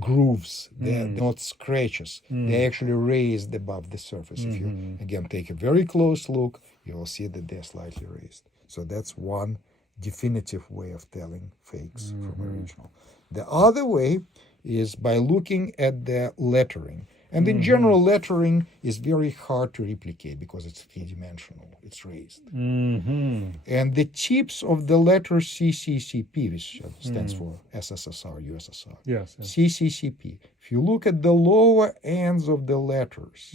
grooves. They're not scratches. They're actually raised above the surface. If you again take a very close look, you will see that they're slightly raised. So that's one definitive way of telling fakes from original. The other way is by looking at the lettering. And in general, lettering is very hard to replicate because it's three-dimensional. It's raised. And the tips of the letter CCCP, which stands for SSSR, USSR, Yes. CCCP, if you look at the lower ends of the letters,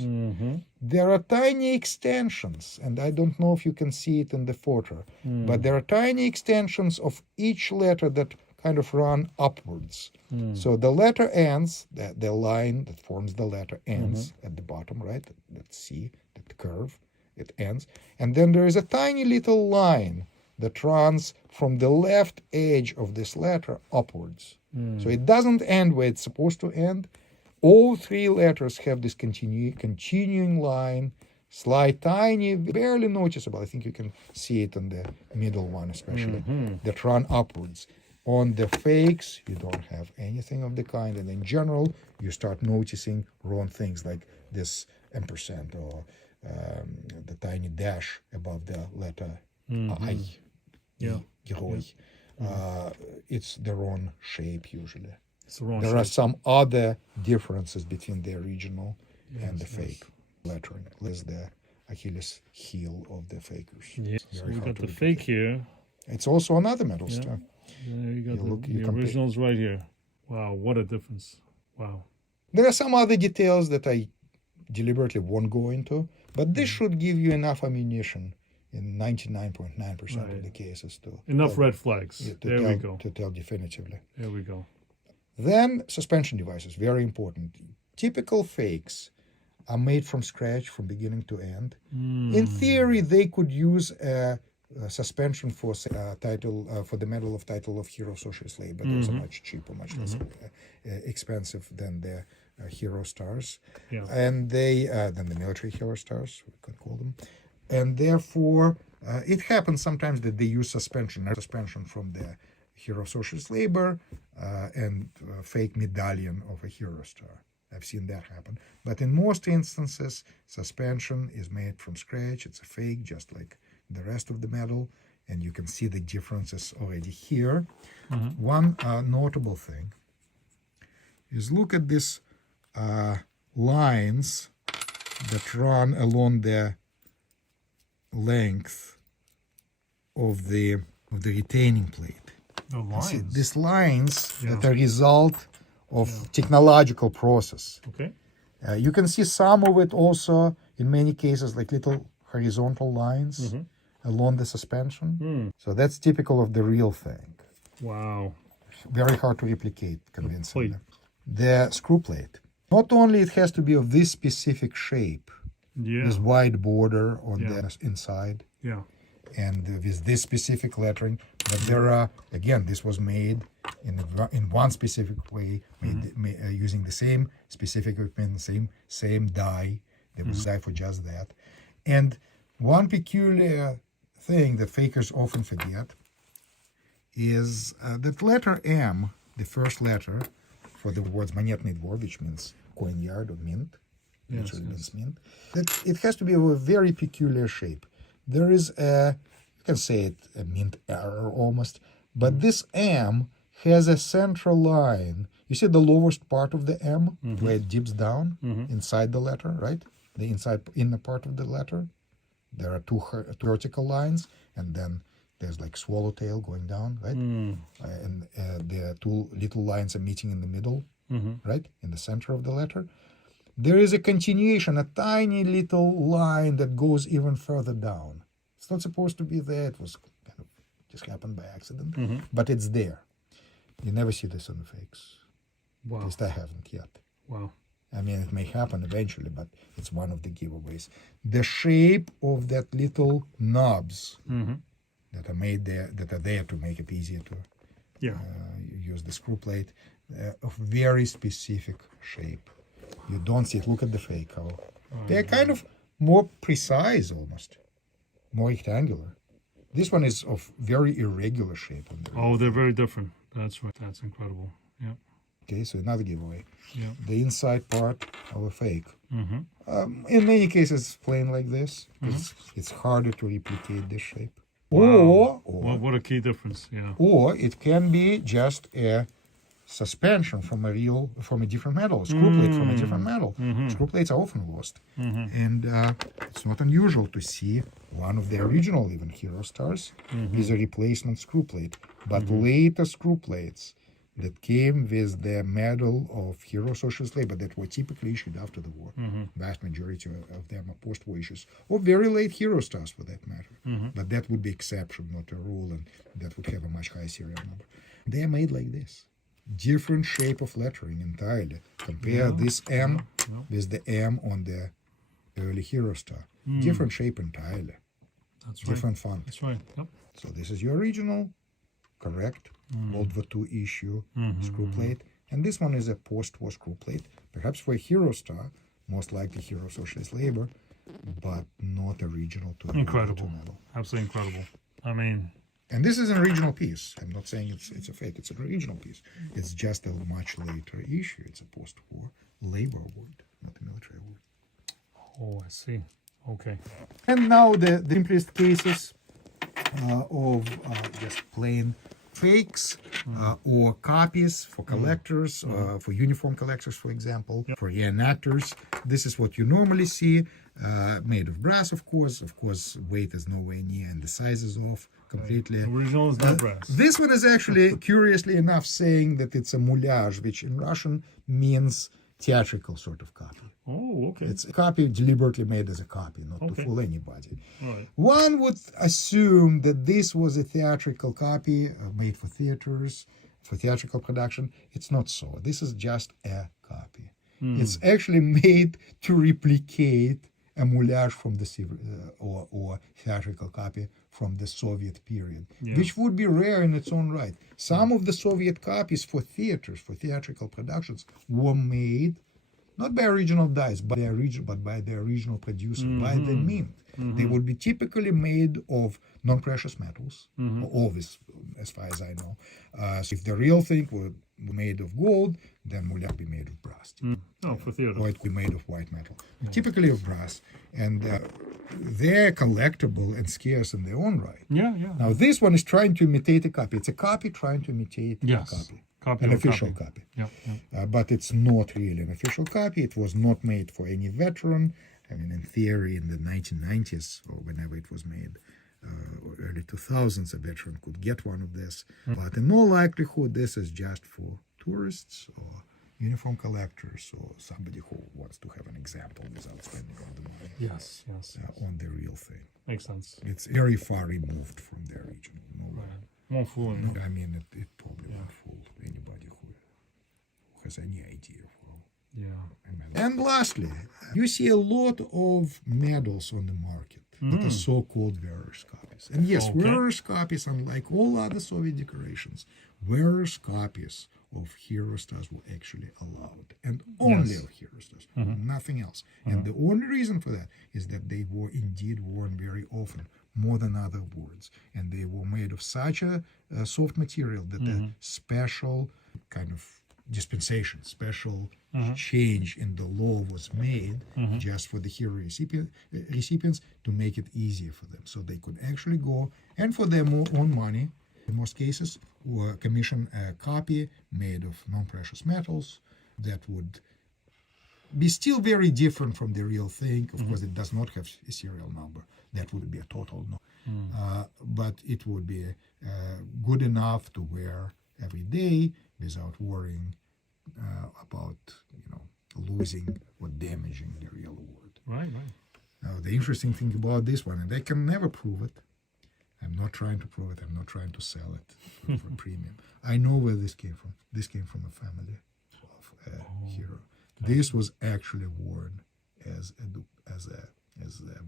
there are tiny extensions, and I don't know if you can see it in the photo, but there are tiny extensions of each letter that kind of run upwards. So the letter ends, the line that forms the letter ends at the bottom, right? That C, that curve, it ends. And then there is a tiny little line that runs from the left edge of this letter upwards. So it doesn't end where it's supposed to end. All three letters have this continuing line, slight, tiny, barely noticeable. I think you can see it on the middle one especially, that run upwards. On the fakes, you don't have anything of the kind, and in general, you start noticing wrong things like this ampersand or the tiny dash above the letter I. Heroi. It's the wrong shape usually. It's the wrong There shape. are some other differences between the original and the fake lettering. There's the Achilles heel of the fakers. Yeah. It's So very we hard got to the fake replicate. here. It's also another metal star. There you got You the compare- originals right here. Wow, what a difference. Wow. There are some other details that I deliberately won't go into, but this should give you enough ammunition in 99.9% of the cases to Enough tell- red flags. to There tell, we go. to tell definitively. There we go. Then suspension devices, very important. Typical fakes are made from scratch from beginning to end. In theory, they could use a suspension for for the Medal of Title of Hero Socialist Labor, but those are much cheaper, much less expensive than the Hero Stars, and they than the military Hero Stars, we could call them, and therefore it happens sometimes that they use suspension from the Hero Socialist Labor and fake medallion of a Hero Star. I've seen that happen, but in most instances, suspension is made from scratch. It's a fake, just like the rest of the medal, and you can see the differences already here. One notable thing is look at these lines that run along the length of the retaining plate. The See, lines. these lines that are a result of technological process. Okay. You can see some of it also in many cases like little horizontal lines along the suspension. So that's typical of the real thing. Wow. Very hard to replicate convincingly. The screw plate. Not only it has to be of this specific shape, Yeah. this wide border on the inside, Yeah. and with this specific lettering, but there are, again, this was made in one specific way, using the same specific equipment, same die. There was die for just that. And one peculiar thing that fakers often forget is that letter M, the first letter for the words монетный двор, which means coin yard or mint, literally means mint, that it has to be of a very peculiar shape. There is you can say it a mint error almost, but this M has a central line. You see the lowest part of the M where it dips down inside the letter, right? The inner part of the letter. There are two vertical lines, and then there's like swallowtail going down, right? And the two little lines are meeting in the middle, right? In the center of the letter. There is a continuation, a tiny little line that goes even further down. It's not supposed to be there. It was kind of just happened by accident, but it's there. You never see this on the fakes. Wow. At least I haven't yet. Wow. I mean, it may happen eventually, but it's one of the giveaways. The shape of that little knobs that are made there, that are there to make it easier to use the screw plate, of very specific shape. You don't see it. Look at the fake, how They're kind of more precise almost, more rectangular. This one is of very irregular shape. Oh, they're very different. That's right. That's incredible. Yeah. Okay, so another giveaway. Yeah. The inside part of a fake. Mm-hmm. In many cases, it's plain like this. It's harder to replicate this shape. Wow. Or What a key difference. Yeah. or it can be just a suspension from a different metal, screw plate from a different metal. Screw plates are often lost, and it's not unusual to see one of the original even Hero Stars is a replacement screw plate, but later screw plates that came with the medal of Hero Socialist Labor that were typically issued after the war. Vast majority of them are post-war issues, or very late Hero Stars for that matter. But that would be exception, not a rule, and that would have a much higher serial number. They are made like this. Different shape of lettering entirely. Compare this M with the M on the early Hero Star. Different shape entirely. That's right. Different font. That's right. Yep. So this is your original, correct, World War II issue screw plate. And this one is a post-war screw plate. Perhaps for a Hero Star, most likely Hero Socialist Labor, but not original to Incredible. medal. Absolutely incredible. I mean, and this is an original piece. I'm not saying it's a fake. It's an original piece. It's just a much later issue. It's a post-war labor award, not a military award. oh, I see. Okay. And now the simplest cases of just plain fakes or copies for collectors, for uniform collectors, for example, for reenactors. This is what you normally see, made of brass, of course. Of course, weight is nowhere near and the size is off completely. The original is not brass. This one is actually, curiously enough, saying that it's a moulage, which in Russian means theatrical sort of copy. Oh, okay. It's a copy deliberately made as a copy, not to Okay. fool anybody. Right. One would assume that this was a theatrical copy made for theaters, for theatrical production. It's not so. This is just a copy. It's actually made to replicate a moulage from the or theatrical copy from the Soviet period, which would be rare in its own right. Some of the Soviet copies for theaters, for theatrical productions, were made not by original dyes, but by the original producer, by the mint. They would be typically made of non-precious metals, always, as far as I know. So if the real thing were made of gold, then would have be made of brass. Oh, for theater. Or it could be made of white metal. Typically of brass. And they're collectible and scarce in their own right. Yeah, yeah. Now this one is trying to imitate a copy. It's a copy trying to imitate Yes. a copy. Copy An of official copy. copy. Yeah, yeah. But it's not really an official copy. It was not made for any veteran. I mean, in theory, in the 1990s, or whenever it was made, or early 2000s, a veteran could get one of this. But in all likelihood, this is just for tourists or uniform collectors or somebody who wants to have an example without spending all the money Yes, yes. on the real thing. Makes sense. It's very far removed from the original. No way. Right. Won't fool him. I mean, it probably won't fool anybody who has any idea. Yeah. And lastly, you see a lot of medals on the market that are so-called wearer's copies. And yes, Okay. wearer's copies, unlike all other Soviet decorations, wearer's copies of Hero Stars were actually allowed. And only of Hero Stars, nothing else. And the only reason for that is that they were indeed worn very often, more than other awards. And they were made of such a soft material that a special kind of dispensation, special change in the law was made just for the hero recipients to make it easier for them. So they could actually go and for their own money, in most cases, or commission a copy made of non-precious metals that would be still very different from the real thing. Of course, it does not have a serial number. That would be a total no. But it would be good enough to wear every day without worrying about losing or damaging the real award. Right, right. Now the interesting thing about this one, and they can never prove it. I'm not trying to prove it. I'm not trying to sell it for premium. I know where this came from. This came from a family of a hero. This was actually worn as a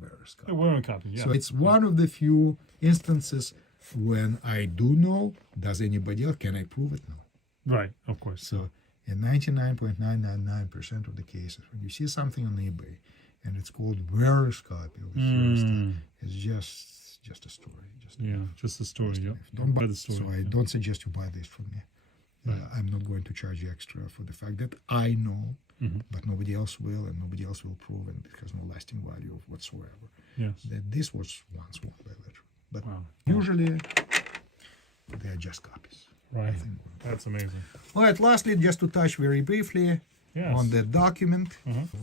wearer's copy. A wearing copy, yeah. So it's one of the few instances when I do know. Does anybody else? Can I prove it? No. Right, of course. So in 99.999% of the cases, when you see something on eBay and it's called Where's Copy of the Hero Star. It's just a story. Just a story. Yeah. Don't buy the story. So I don't suggest you buy this from me. I'm not going to charge you extra for the fact that I know, but nobody else will, and nobody else will prove, and it has no lasting value whatsoever. Yes. That this was once won by letter. But Wow. usually they are just copies. Right. That's amazing. All right, lastly, just to touch very briefly on the document.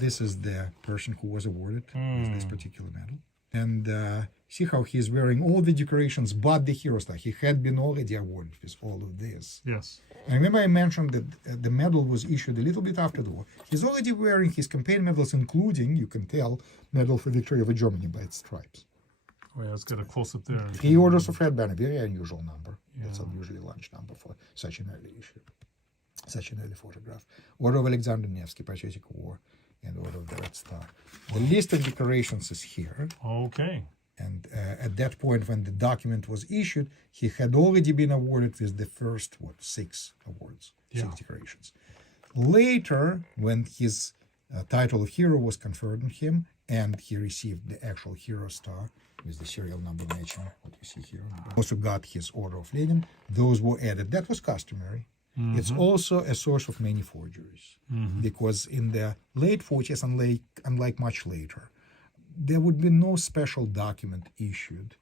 This is the person who was awarded with this particular medal. And see how he's wearing all the decorations but the Hero Star. He had been already awarded with all of this. Yes. And remember I mentioned that the medal was issued a little bit after the war. He's already wearing his campaign medals, including, you can tell, Medal for Victory over Germany by its stripes. Oh, yeah, let's get a close-up there. 3 orders of red banner, very unusual number. That's an unusually large number for such an early issue, such an early photograph. Order of Alexander Nevsky, Patriotic War, and Order of the Red Star. The list of decorations is here. Okay. And at that point, when the document was issued, he had already been awarded with the first, 6 awards, 6 decorations. Later, when his title of hero was conferred on him, and he received the actual Hero Star with the serial number matching what you see here. He also got his Order of Lenin. Those were added. That was customary. It's also a source of many forgeries, because in the late 40s, unlike much later, there would be no special document issued,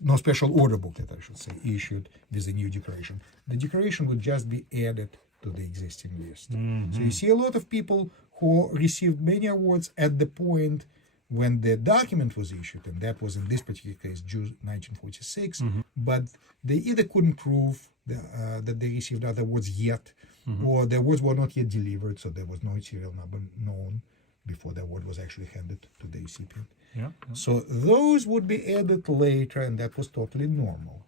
no special order booklet, I should say, issued with the new decoration. The decoration would just be added to the existing list. So you see a lot of people who received many awards at the point when the document was issued, and that was in this particular case June 1946, but they either couldn't prove that they received other awards yet, or the awards were not yet delivered, so there was no serial number known before the award was actually handed to the recipient. So those would be added later, and that was totally normal.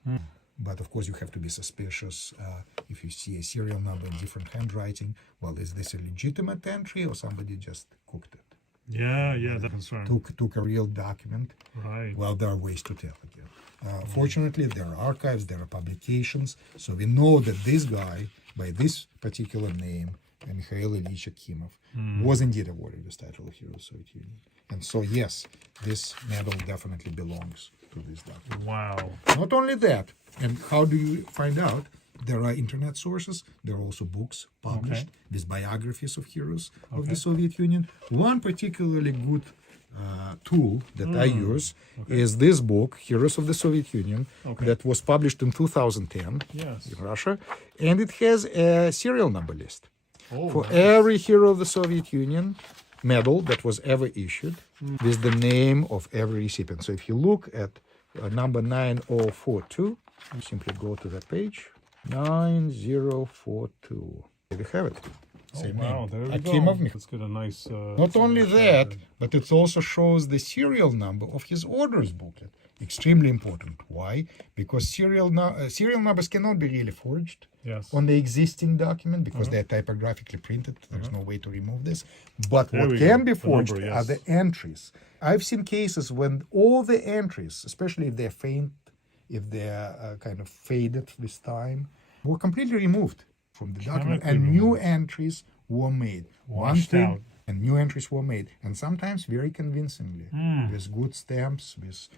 But of course, you have to be suspicious if you see a serial number in different handwriting. Well, is this a legitimate entry, or somebody just cooked it? That's concern. Took a real document. Right. Well, there are ways to tell again. Fortunately, there are archives, there are publications, so we know that this guy, by this particular name, Mikhail Ilyich Akimov, was indeed awarded this title of Hero of the Soviet Union. And so, yes, this medal definitely belongs to this document. Wow. Not only that, and how do you find out? There are internet sources. There are also books published with biographies of heroes of the Soviet Union. One particularly good tool that I use is this book, Heroes of the Soviet Union, that was published in 2010 in Russia. And it has a serial number list for every hero of the Soviet Union medal that was ever issued with the name of every recipient. So if you look at number 9042, you simply go to that page. 9042. There you have it. Same name. There we Akimov. go. Let's get a nice... Not only that, but it also shows the serial number of his orders booklet. Extremely important. Why? Because serial numbers cannot be really forged on the existing document because they're typographically printed. There's no way to remove this. But what can be forged are the entries. I've seen cases when all the entries, especially if they're faint, if they're kind of faded with time, were completely removed from the document, and new entries were made. And new entries were made, and sometimes very convincingly, with good stamps, with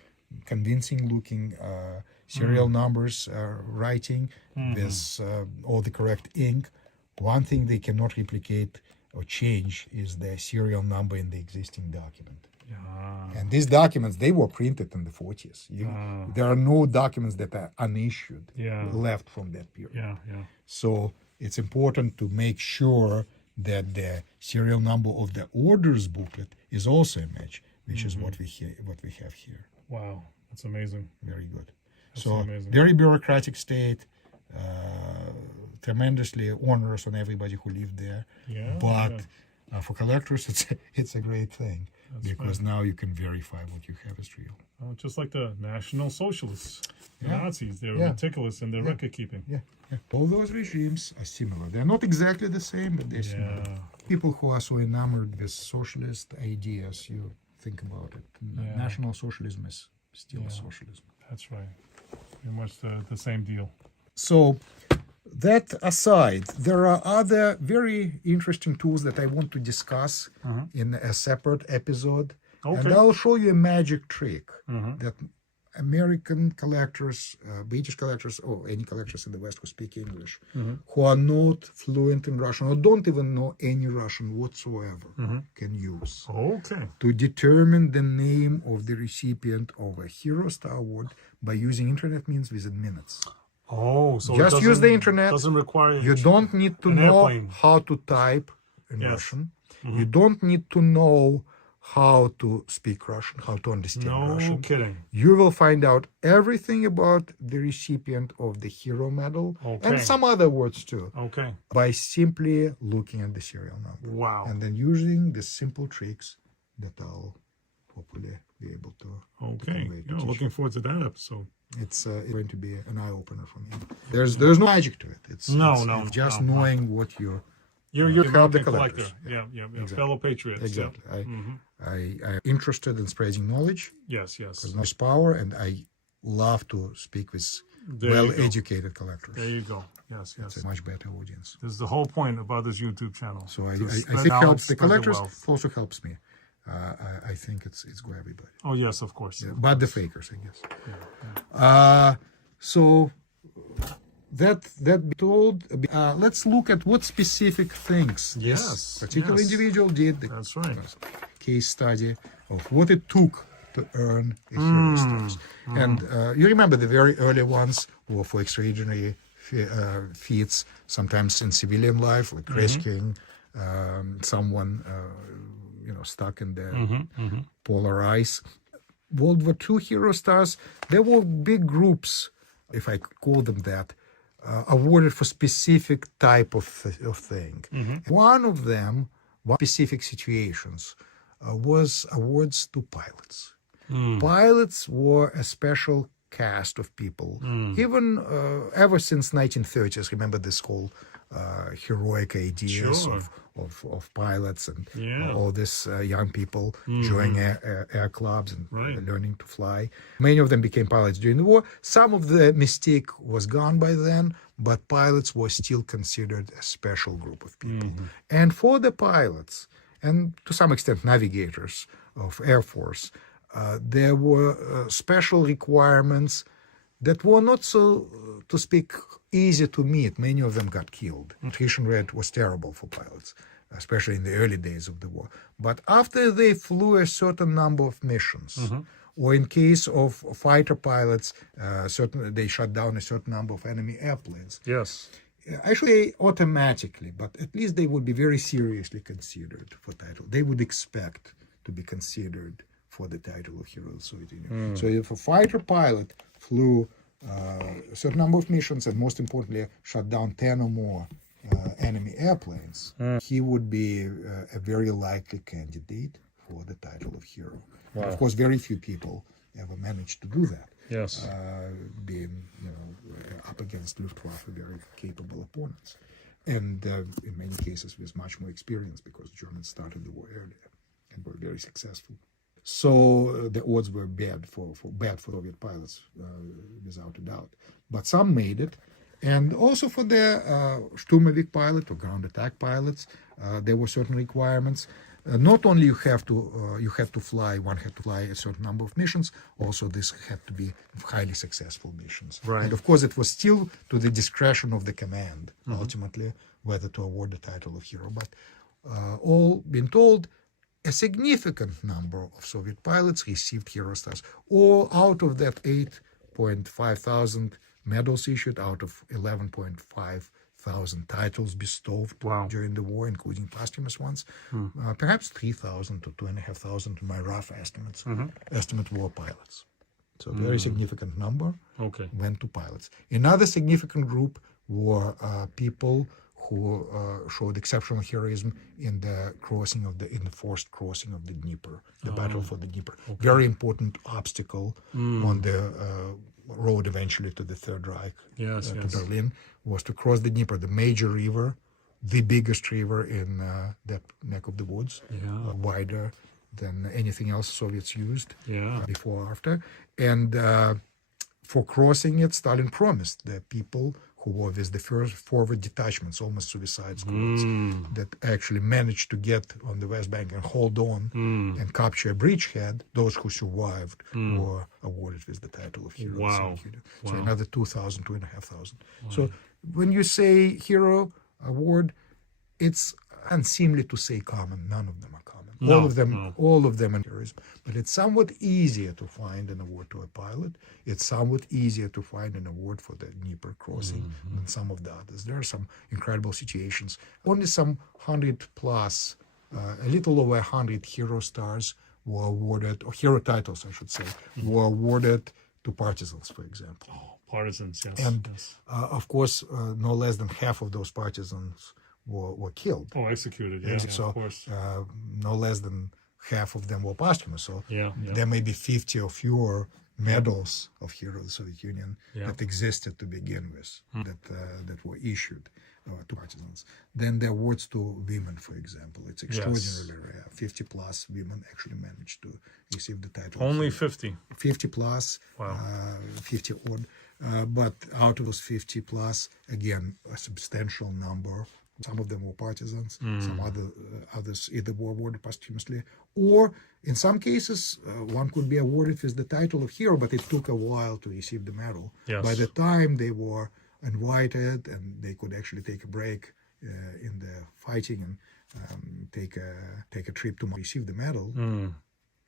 convincing-looking serial numbers, writing, with all the correct ink. One thing they cannot replicate or change is the serial number in the existing document. And these documents, they were printed in the 40s. There are no documents that are unissued left from that period. So it's important to make sure that the serial number of the orders booklet is also a match, which is what we have here. Wow, that's amazing. Very good. Amazing. Very bureaucratic state, tremendously onerous on everybody who lived there. But for collectors, it's a great thing. Because now you can verify what you have is real. Just like the National Socialists, the Nazis, they're meticulous in their record keeping. All those regimes are similar. They're not exactly the same, but they're similar. People who are so enamored with socialist ideas, you think about it. National Socialism is still socialism. That's right. Pretty much the same deal. So that aside, there are other very interesting tools that I want to discuss in a separate episode. Okay. And I'll show you a magic trick that American collectors, British collectors, or any collectors in the West who speak English, who are not fluent in Russian or don't even know any Russian whatsoever, can use to determine the name of the recipient of a Hero Star Award by using internet means within minutes. Oh, so just use the internet. Doesn't require you don't need to know airplane. How to type in Russian. You don't need to know how to speak Russian, how to understand Russian. No kidding. You will find out everything about the recipient of the Hero Medal and some other words too. By simply looking at the serial number. Wow. And then using the simple tricks that I'll hopefully be able to. Looking forward to that episode. It's going to be an eye opener for me. There's no magic to it. It's just knowing what you're American collector. Yeah, exactly. Fellow patriots. Exactly. I'm interested in spreading knowledge. Yes. Because knowledge is power, and I love to speak with well-educated collectors. There you go. Yes. It's a much better audience. This is the whole point about this YouTube channel. So I think it helps the collectors. It also helps me. I think it's good for everybody. Oh yes, of course. Yeah, but the fakers, I guess. So that be told, let's look at what specific things this particular individual did. That's right. Case study of what it took to earn a Hero Stars. And you remember the very early ones were for extraordinary feats, sometimes in civilian life, like rescuing someone stuck in the polar ice. World War II Hero Stars, there were big groups, if I could call them that, awarded for specific type of thing. One of them, specific situations, was awards to pilots. Pilots were a special caste of people, even ever since 1930s. Remember this whole heroic ideas of pilots and all these young people joining air clubs and learning to fly. Many of them became pilots during the war. Some of the mystique was gone by then, but pilots were still considered a special group of people. And for the pilots, and to some extent navigators of Air Force, there were special requirements that were not so, to speak, easy to meet. Many of them got killed. Attrition rate was terrible for pilots, especially in the early days of the war. But after they flew a certain number of missions, or in case of fighter pilots, they shut down a certain number of enemy airplanes. Yes. Actually, automatically, but at least they would be very seriously considered for title. They would expect to be considered for the title of Hero of the Soviet Union. So if a fighter pilot flew a certain number of missions and most importantly shut down 10 or more enemy airplanes, he would be a very likely candidate for the title of hero. Wow. Of course, very few people ever managed to do that. Yes. Being up against Luftwaffe, very capable opponents. And in many cases with much more experience because Germans started the war earlier and were very successful. So the odds were bad for Soviet pilots, without a doubt. But some made it, and also for the Sturmovik pilot or ground attack pilots, there were certain requirements. Not only one had to fly a certain number of missions. Also, this had to be highly successful missions. Right. And of course, it was still to the discretion of the command ultimately whether to award the title of hero. But all been told, a significant number of Soviet pilots received Hero Stars. All out of that 8.5 thousand medals issued, out of 11.5 thousand titles bestowed during the war, including posthumous ones, perhaps 3,000 to 2,500, to my rough estimates, estimate were pilots. So a very significant number went to pilots. Another significant group were people who showed exceptional heroism in the forced crossing of the Dnieper, the battle for the Dnieper. Very important obstacle on the road eventually to the Third Reich, to Berlin, was to cross the Dnieper, the major river, the biggest river in that neck of the woods, wider than anything else Soviets used before or after. And for crossing it, Stalin promised the people who who were with the first forward detachments, almost suicide squads, that actually managed to get on the West Bank and hold on and capture a bridgehead. Those who survived were awarded with the title of Hero of the Soviet Union. So another 2,000, 2,500. So when you say hero award, it's unseemly to say common. None of them are common. All of them are heroism. But it's somewhat easier to find an award to a pilot. It's somewhat easier to find an award for the Dnieper crossing than some of the others. There are some incredible situations. Only some 100 plus, a little over 100 hero stars were awarded, or hero titles, I should say, were awarded to partisans, for example. Oh, partisans, yes. And of course, no less than half of those partisans were killed. Oh, executed, yeah, So, of course. no less than half of them were posthumous. So Yeah. there may be 50 or fewer medals of Hero of the Soviet Union that existed to begin with, that were issued to partisans. Then the awards to women, for example, it's extraordinarily rare. 50 plus women actually managed to receive the title. Only 50. 50 plus, 50 odd. But out of those 50 plus, again, a substantial number. Some of them were partisans, some others either were awarded posthumously, or in some cases, one could be awarded with the title of hero, but it took a while to receive the medal. Yes. By the time they were invited and they could actually take a break in the fighting and take a trip to receive the medal,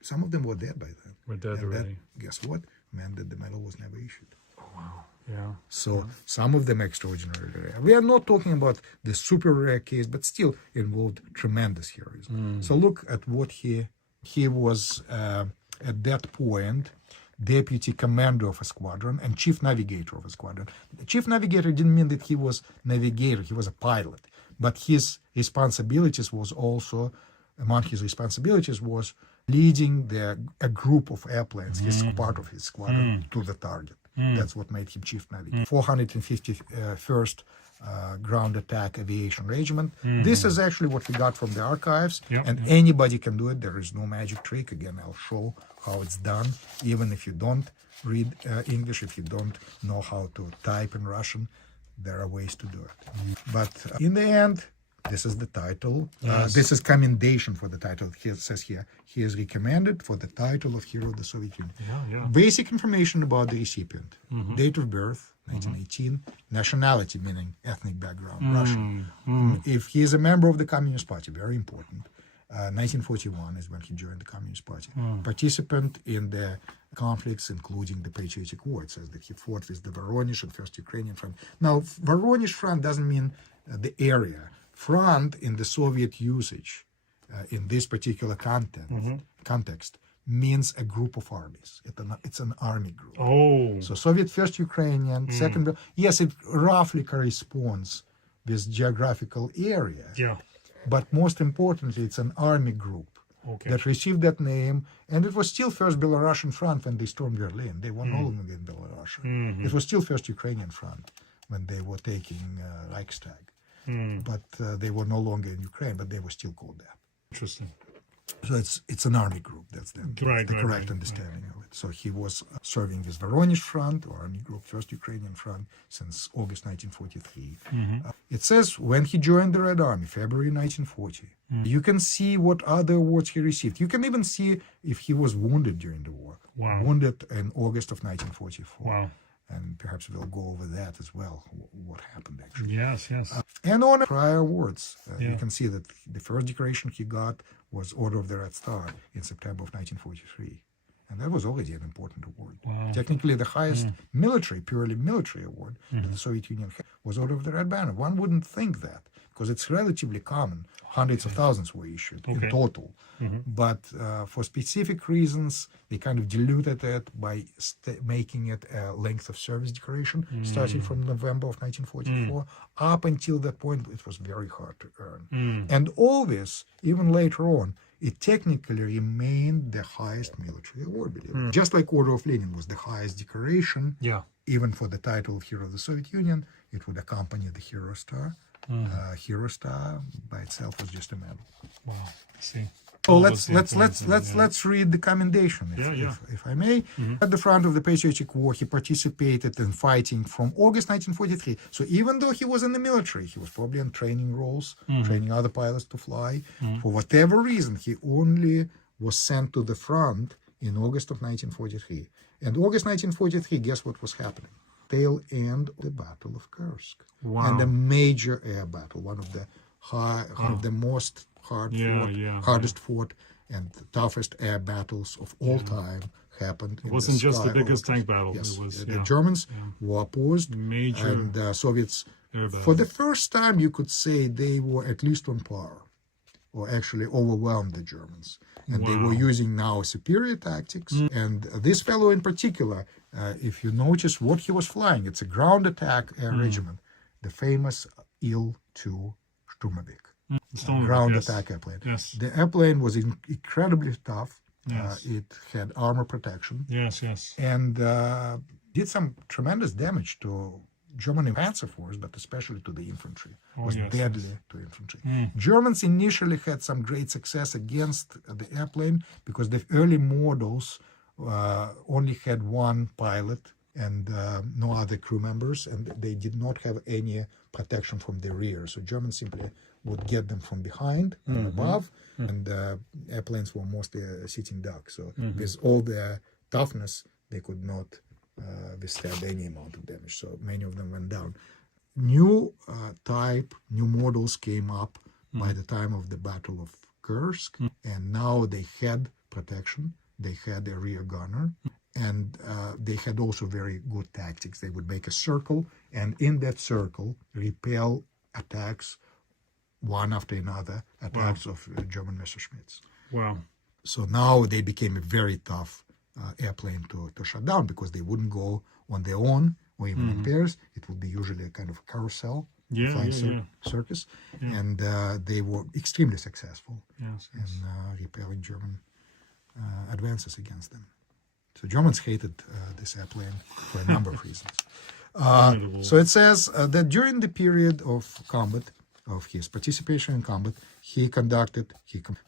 some of them were dead by then. We're dead and already. That, guess what? Meant that the medal was never issued. Oh, wow. Yeah. So some of them extraordinarily rare. We are not talking about the super rare case, but still involved tremendous heroism. So look at what he was at that point deputy commander of a squadron and chief navigator of a squadron. The chief navigator didn't mean that he was navigator; he was a pilot. But his responsibilities was also, among his responsibilities was leading a group of airplanes, his part of his squadron, to the target. That's what made him chief navigator. 451st Ground Attack Aviation Regiment. This is actually what we got from the archives, and anybody can do it. There is no magic trick. Again, I'll show how it's done, even if you don't read English, if you don't know how to type in Russian, there are ways to do it. But in the end, this is the title. This is commendation for the title. It says here, he is recommended for the title of Hero of the Soviet Union. Basic information about the recipient. Date of birth, 1918. Nationality, meaning ethnic background, Russian. If he is a member of the Communist Party, very important. 1941 is when he joined the Communist Party. Participant in the conflicts, including the Patriotic War. It says that he fought with the Voronezh and First Ukrainian Front. Now, Voronezh Front doesn't mean the area. Front in the Soviet usage, in this particular context, means a group of armies. It's an army group. Oh. So Soviet First Ukrainian, Second, yes, it roughly corresponds with geographical area. Yeah. But most importantly, it's an army group that received that name, and it was still First Belarusian Front when they stormed Berlin. They were no longer in Belarus. It was still First Ukrainian Front when they were taking Reichstag. But they were no longer in Ukraine, but they were still called that. Interesting. So it's an army group. That's the correct understanding of it. So he was serving with Voronezh Front, or Army Group, First Ukrainian Front, since August 1943. It says when he joined the Red Army, February 1940. You can see what other awards he received. You can even see if he was wounded during the war. Wow. Wounded in August of 1944. Wow. And perhaps we'll go over that as well, what happened actually. Yes. And on prior awards, you can see that the first decoration he got was Order of the Red Star in September of 1943. And that was already an important award. Wow. Technically, the highest purely military award that the Soviet Union had was Order of the Red Banner. One wouldn't think that, because it's relatively common. Hundreds of thousands were issued in total. But for specific reasons, they kind of diluted it by making it a length of service decoration, starting from November of 1944. Up until that point, it was very hard to earn. And all this, even later on, it technically remained the highest military award, believe it. Just like Order of Lenin was the highest decoration, even for the title of Hero of the Soviet Union, it would accompany the Hero Star. Hero Star by itself was just a medal. Wow. I see. So let's read the commendation, if I may. At the front of the Patriotic War, he participated in fighting from August 1943. So even though he was in the military, he was probably on training roles, training other pilots to fly. For whatever reason, he only was sent to the front in August of 1943. And August 1943, guess what was happening? Tail end of the Battle of Kursk. Wow. And a major air battle, one of the most hardest fought and the toughest air battles of all time happened. It wasn't just the biggest tank battle. Yes, it was, the Germans were opposed, and Soviets, for the first time, you could say they were at least on par, or actually overwhelmed the Germans. And they were using now superior tactics. And this fellow in particular, if you notice what he was flying, it's a ground attack air regiment, the famous Il-2 Sturmovik. Ground attack airplane. Yes. The airplane was incredibly tough. It had armor protection. Yes. And did some tremendous damage to German panzer force, but especially to the infantry. Was deadly to infantry. Germans initially had some great success against the airplane because the early models only had one pilot and no other crew members, and they did not have any protection from the rear. So Germans simply would get them from behind and above, and airplanes were mostly sitting duck. So with all their toughness, they could not withstand any amount of damage. So many of them went down. New new models came up by the time of the Battle of Kursk, and now they had protection. They had a rear gunner, and they had also very good tactics. They would make a circle, and in that circle, repel attacks one after another, attacks of German Messerschmitts. Wow. So now they became a very tough airplane to shut down because they wouldn't go on their own or even in pairs. It would be usually a kind of carousel, circus. And they were extremely successful in repelling German advances against them. So Germans hated this airplane for a number of reasons. So it says that during the period of combat, of his participation in combat, he conducted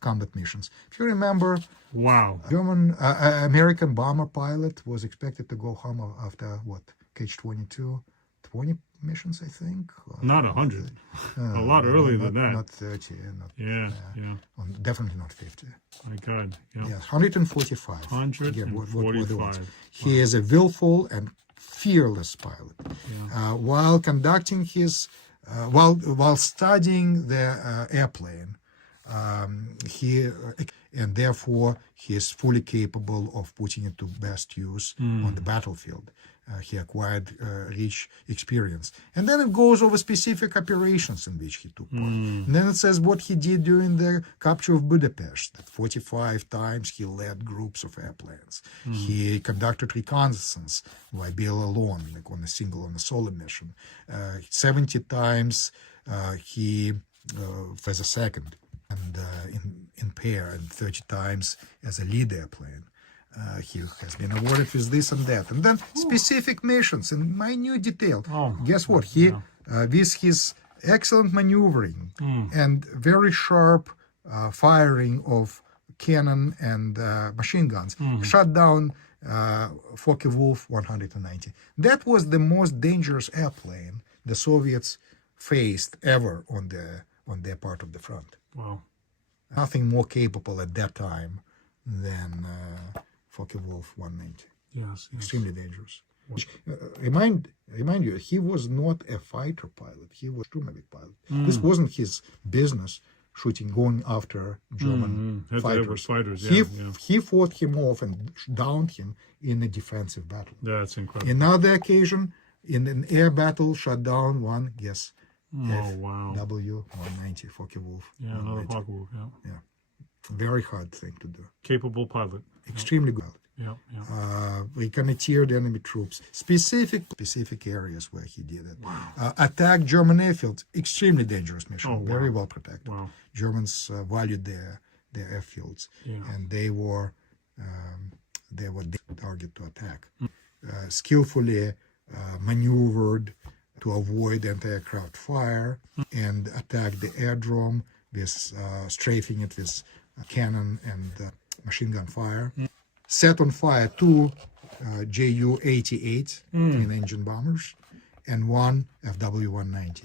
combat missions. If you remember, American bomber pilot was expected to go home after what, KH-22, 20 missions, I think. Not 100. A lot earlier than that. Not 30. Definitely not 50. My God. Yep. Yes, 145. 145. He is a willful and fearless pilot. While conducting his while studying the airplane, and therefore he is fully capable of putting it to best use on the battlefield. He acquired rich experience. And then it goes over specific operations in which he took part. And then it says what he did during the capture of Budapest, that 45 times he led groups of airplanes. He conducted reconnaissance by being alone, like on a solo mission. 70 times he as a second and in pair, and 30 times as a lead airplane. He has been awarded with this and that. And then specific missions in minute detail. Guess what? He, with his excellent maneuvering and very sharp firing of cannon and machine guns, shot down Focke-Wulf 190. That was the most dangerous airplane the Soviets faced ever on their part of the front. Wow. Nothing more capable at that time than Focke-Wulf 190. Yes. Extremely dangerous. Remind you, he was not a fighter pilot. He was a Sturmovik pilot. This wasn't his business, going after German fighters. He fought him off and downed him in a defensive battle. That's incredible. Another occasion, in an air battle, shot down one, W190 Focke-Wulf. Yeah, another Focke-Wulf, yeah. Very hard thing to do. Capable pilot. Extremely good. We reconnoitered enemy troops. Specific areas where he did it. Attacked German airfields. Extremely dangerous mission. Very well protected. Germans valued their airfields, and they were the target to attack. Skillfully maneuvered to avoid anti-aircraft fire and attack the airdrome with strafing it with cannon and machine gun fire. Set on fire 2 Ju-88 twin-engine bombers and 1 FW-190.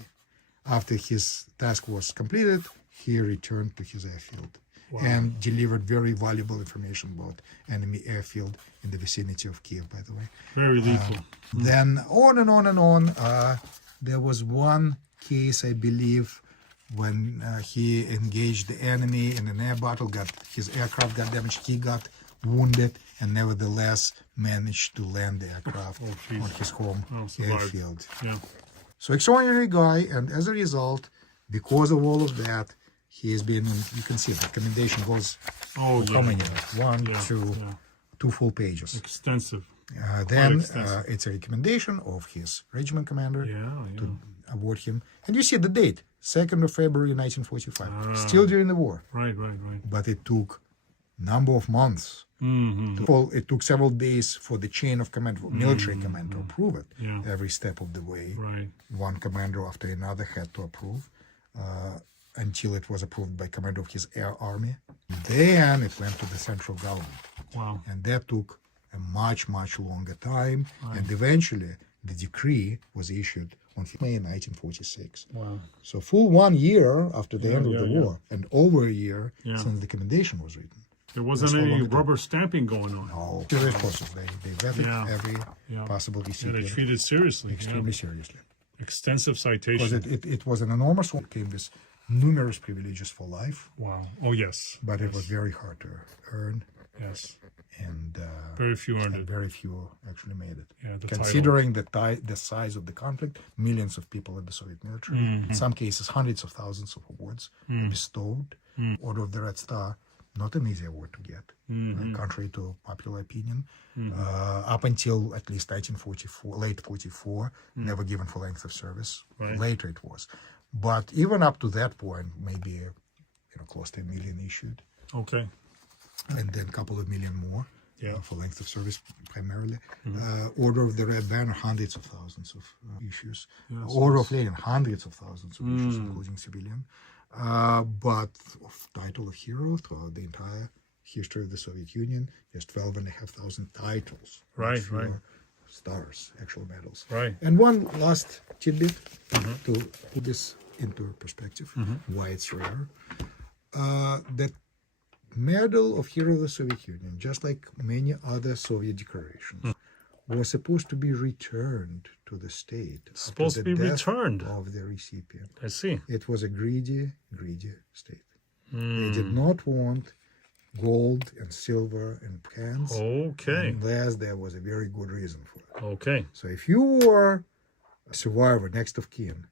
After his task was completed, he returned to his airfield and delivered very valuable information about enemy airfield in the vicinity of Kiev, by the way. Very lethal. Then on and on and on. There was one case, I believe, when he engaged the enemy in an air battle, his aircraft got damaged, he got wounded, and nevertheless managed to land the aircraft on his home airfield. Yeah. So extraordinary guy, and as a result, because of all of that, he has been, you can see the recommendation goes how many? 1, 2 full pages. Extensive. Then it's a recommendation of his regiment commander to award him. And you see the date, 2nd of February 1945, still during the war. Right. But it took number of months. It took several days for the chain of command, for military command to approve it every step of the way. Right. One commander after another had to approve until it was approved by commander of his air army. Then it went to the central government. Wow. And that took a much longer time. And eventually the decree was issued on May 1946. Wow. So full 1 year after the end of the war and over a year since the commendation was written. There wasn't any rubber stamping going on. No, serious process. They vetted every possible recipient. Yeah, they treated it seriously. Extremely seriously. Extensive citation. Because it was an enormous one. It came with numerous privileges for life. Wow. Oh, yes. But it was very hard to earn. Yes. And very few earned it. Very few actually made it. Yeah, considering the size of the conflict, millions of people in the Soviet military, in some cases hundreds of thousands of awards bestowed. Order of the Red Star, not an easy award to get, contrary to popular opinion. Up until at least 1944, late 44, never given for length of service. Later it was. But even up to that point, maybe close to 1 million issued. Okay. And then a couple of million more for length of service primarily. Order of the Red Banner, hundreds of thousands of issues. Order of Lenin, hundreds of thousands of issues, including civilian. But of title of hero throughout the entire history of the Soviet Union, just 12,500 titles. Right. Stars, actual medals. Right. And one last tidbit to put this into perspective, why it's rare. That Medal of Hero of the Soviet Union, just like many other Soviet decorations, was supposed to be returned to the state. Supposed to be returned of the recipient. I see. It was a greedy state. They did not want gold and silver and pence unless there was a very good reason for it. Okay. So if you were a survivor, next of kin,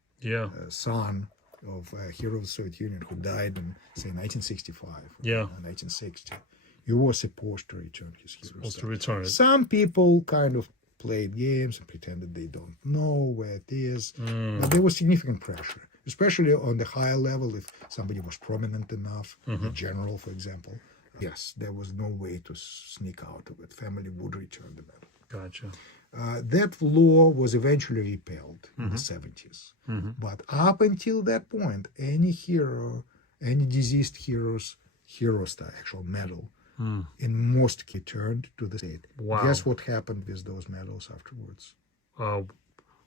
son of a hero of the Soviet Union who died in, say, 1965 or 1960, you were supposed to return his hero Supposed star. to return it. Some people kind of played games and pretended they don't know where it is, but there was significant pressure, especially on the higher level if somebody was prominent enough, a general, for example. Yes, there was no way to sneak out of it. Family would return the medal. Gotcha. That law was eventually repealed in the 70s. But up until that point, any hero, any deceased hero's Hero Star, actual medal, in most returned to the state. Wow. Guess what happened with those medals afterwards?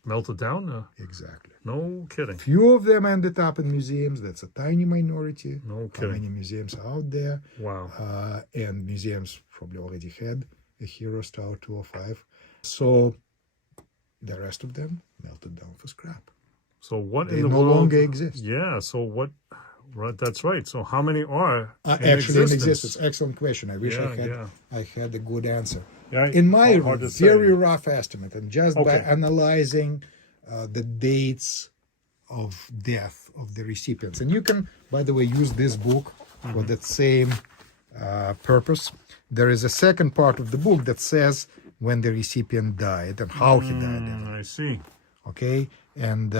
Melted down? Exactly. No kidding. Few of them ended up in museums. That's a tiny minority. No How kidding. many museums are out there? Wow. And museums probably already had a Hero Star 205. So the rest of them melted down for scrap. So what They in the no world? longer exist. Yeah. So what? Right. That's right. So how many are Actually in existence? Excellent question. I wish I had a good answer. Yeah, in my hard to very say. rough estimate, and just by analyzing the dates of death of the recipients, and you can, by the way, use this book for that same purpose. There is a second part of the book that says when the recipient died and how he died. I see. Okay, and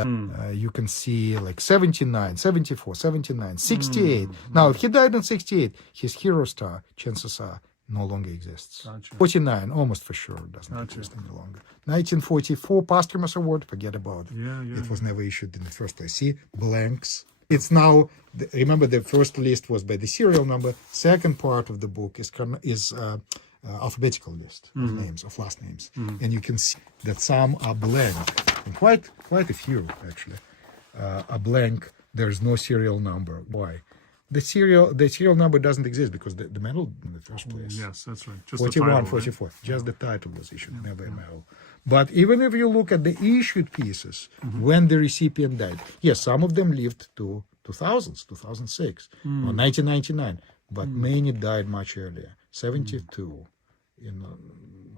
you can see like 79, 74, 79, 68. Now, if he died in 68, his Hero Star, chances are, no longer exists. Gotcha. 49, almost for sure, doesn't exist any longer. 1944, posthumous award, forget about it. Yeah. It was never issued in the first place. See, blanks It's now, remember the first list was by the serial number. Second part of the book is alphabetical list of names, of last names. And you can see that some are blank, and quite a few actually are blank. There's no serial number. Why? The serial number doesn't exist because the medal in the first place. Yes, that's right. Just 41, the title, 44. Right? Just the title was issued, never a medal. But even if you look at the issued pieces, when the recipient died, yes, some of them lived to 2000s, 2006, or 1999, but many died much earlier. 72. In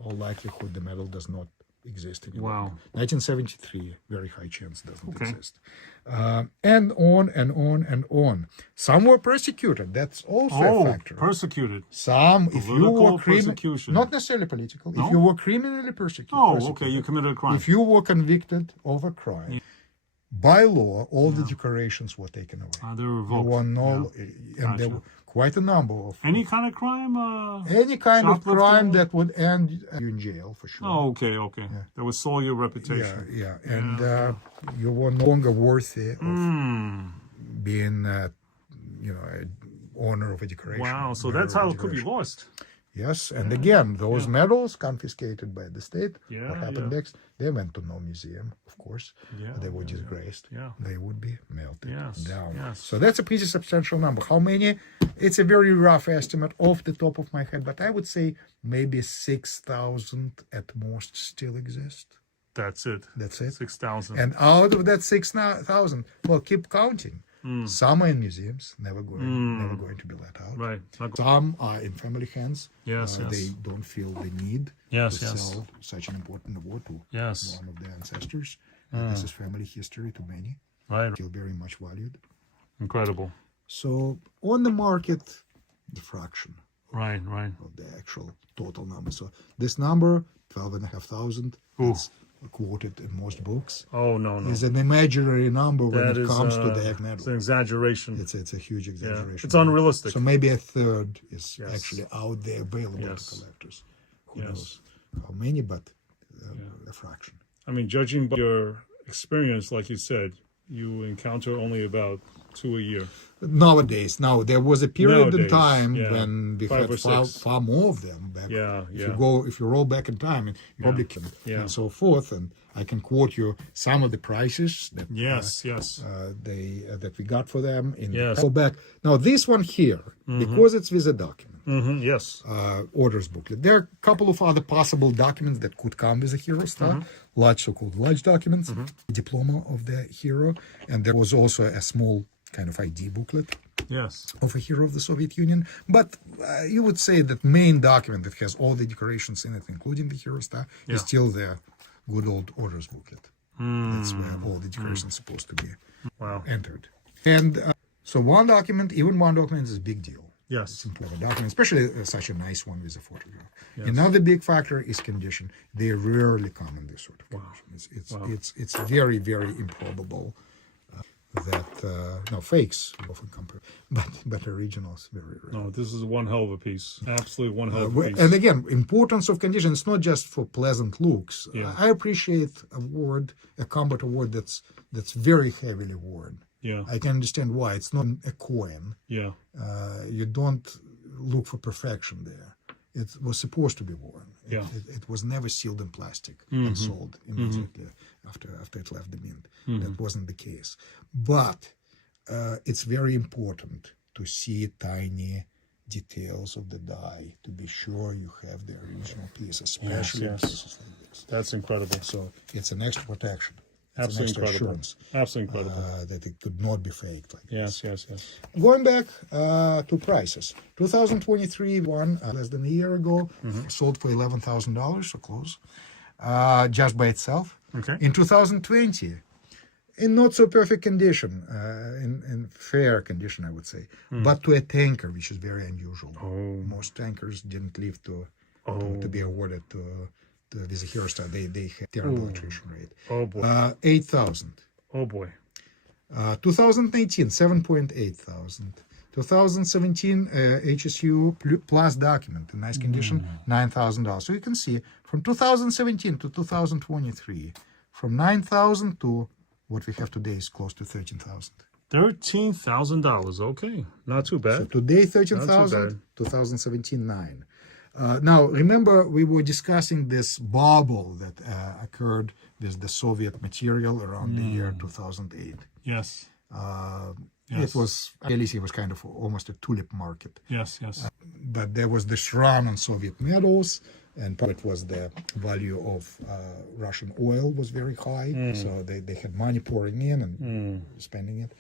all likelihood, the medal does not exist anymore. Wow. 1973, very high chance doesn't exist. And on and on and on. Some were persecuted. That's also a factor. Persecuted. Some, if you were persecution. not necessarily political, No? if you were criminally persecuted. Okay, you committed a crime. If you were convicted of a crime, by law, all the decorations were taken away. They were There revoked. were no, and there were quite a number of Any kind of crime? any kind of shoplifting? crime that would end you in jail for sure. Oh, okay. That would soil your reputation. Yeah. And you were no longer worthy of being, an owner of a decoration. Wow, so bearer that's of a how it could be decoration. lost. Yes, and again, those medals confiscated by the state. Yeah, What happened next? They went to no museum, of course. Yeah, They were disgraced. Yeah. They would be melted Yes, down. yes. So that's a pretty substantial number. How many? It's a very rough estimate off the top of my head, but I would say maybe 6,000 at most still exist. That's it. That's it. 6,000. And out of that 6,000, well, keep counting. Some are in museums, never going to be let out. Right. Some are in family hands. Yes, yes. They don't feel the need Yes, to yes. sell such an important award to Yes. one of their ancestors. This is family history to many, Right. still very much valued. Incredible. So on the market, the fraction Right. of the actual total number. So this number, 12,500, it's quoted in most books, Oh, no. is an imaginary number when That it is, comes to the it's medal. an exaggeration. It's a huge exaggeration. It's unrealistic. So maybe a third is Yes. actually out there available Yes. to collectors. Who Yes. knows how many, but a fraction. I mean, judging by your experience, like you said, you encounter only about 2 a year. Nowadays, now there was a period in Nowadays, time yeah. when we 5 had or 6. far more of them. Back. Yeah, If you roll back in time, and Republican Yeah. and so forth, and I can quote you some of the prices that Yes. that we got for them. Yes. Go back now. This one here, because it's with a document. Yes. Orders booklet. There are a couple of other possible documents that could come with a hero star, so-called large documents, diploma of the hero, and there was also a small kind of ID booklet Yes. of a hero of the Soviet Union. But you would say that main document that has all the decorations in it, including the hero star, is still the good old orders booklet. That's where all the decorations supposed to be entered. And so one document is a big deal. Yes. Important document, especially such a nice one with a photograph. Another big factor is condition. They rarely come in this sort of condition. It's very, very improbable that fakes often come, but originals very rare. No, this is one hell of a piece. Absolutely one hell of a piece. And again, importance of condition. It's not just for pleasant looks. Yeah. I appreciate a combat award that's very heavily worn. Yeah. I can understand why. It's not a coin. Yeah. You don't look for perfection there. It was supposed to be worn. Yeah. It was never sealed in plastic and sold immediately after it left the mint. That wasn't the case. But it's very important to see tiny details of the die to be sure you have the original piece, especially pieces like this. That's incredible. So it's an extra protection. Absolutely extra incredible. Assurance, Absolutely incredible. that it could not be faked like this. Yes. Going back to prices, 2023 one less than a year ago sold for $11,000, so close, just by itself. Okay. In 2020, in not so perfect condition, in fair condition, I would say, but to a tanker, which is very unusual. Most tankers didn't live to be awarded to with a hero star. They had terrible attrition rate. Oh boy. 8,000. Oh boy. 2019, 7.8 thousand. 2017 HSU plus document in nice condition, $9,000. So you can see from 2017 to 2023, from 9,000 to what we have today is close to 13,000. $13,000. Okay, not too bad. So today, Not too 13,000, bad. 2017, 9. Now, remember, we were discussing this bubble that occurred with the Soviet material around the year 2008. Yes. It was, it was kind of almost a tulip market. Yes. But there was this run on Soviet metals, and part of it was the value of Russian oil was very high. So they had money pouring in and spending it.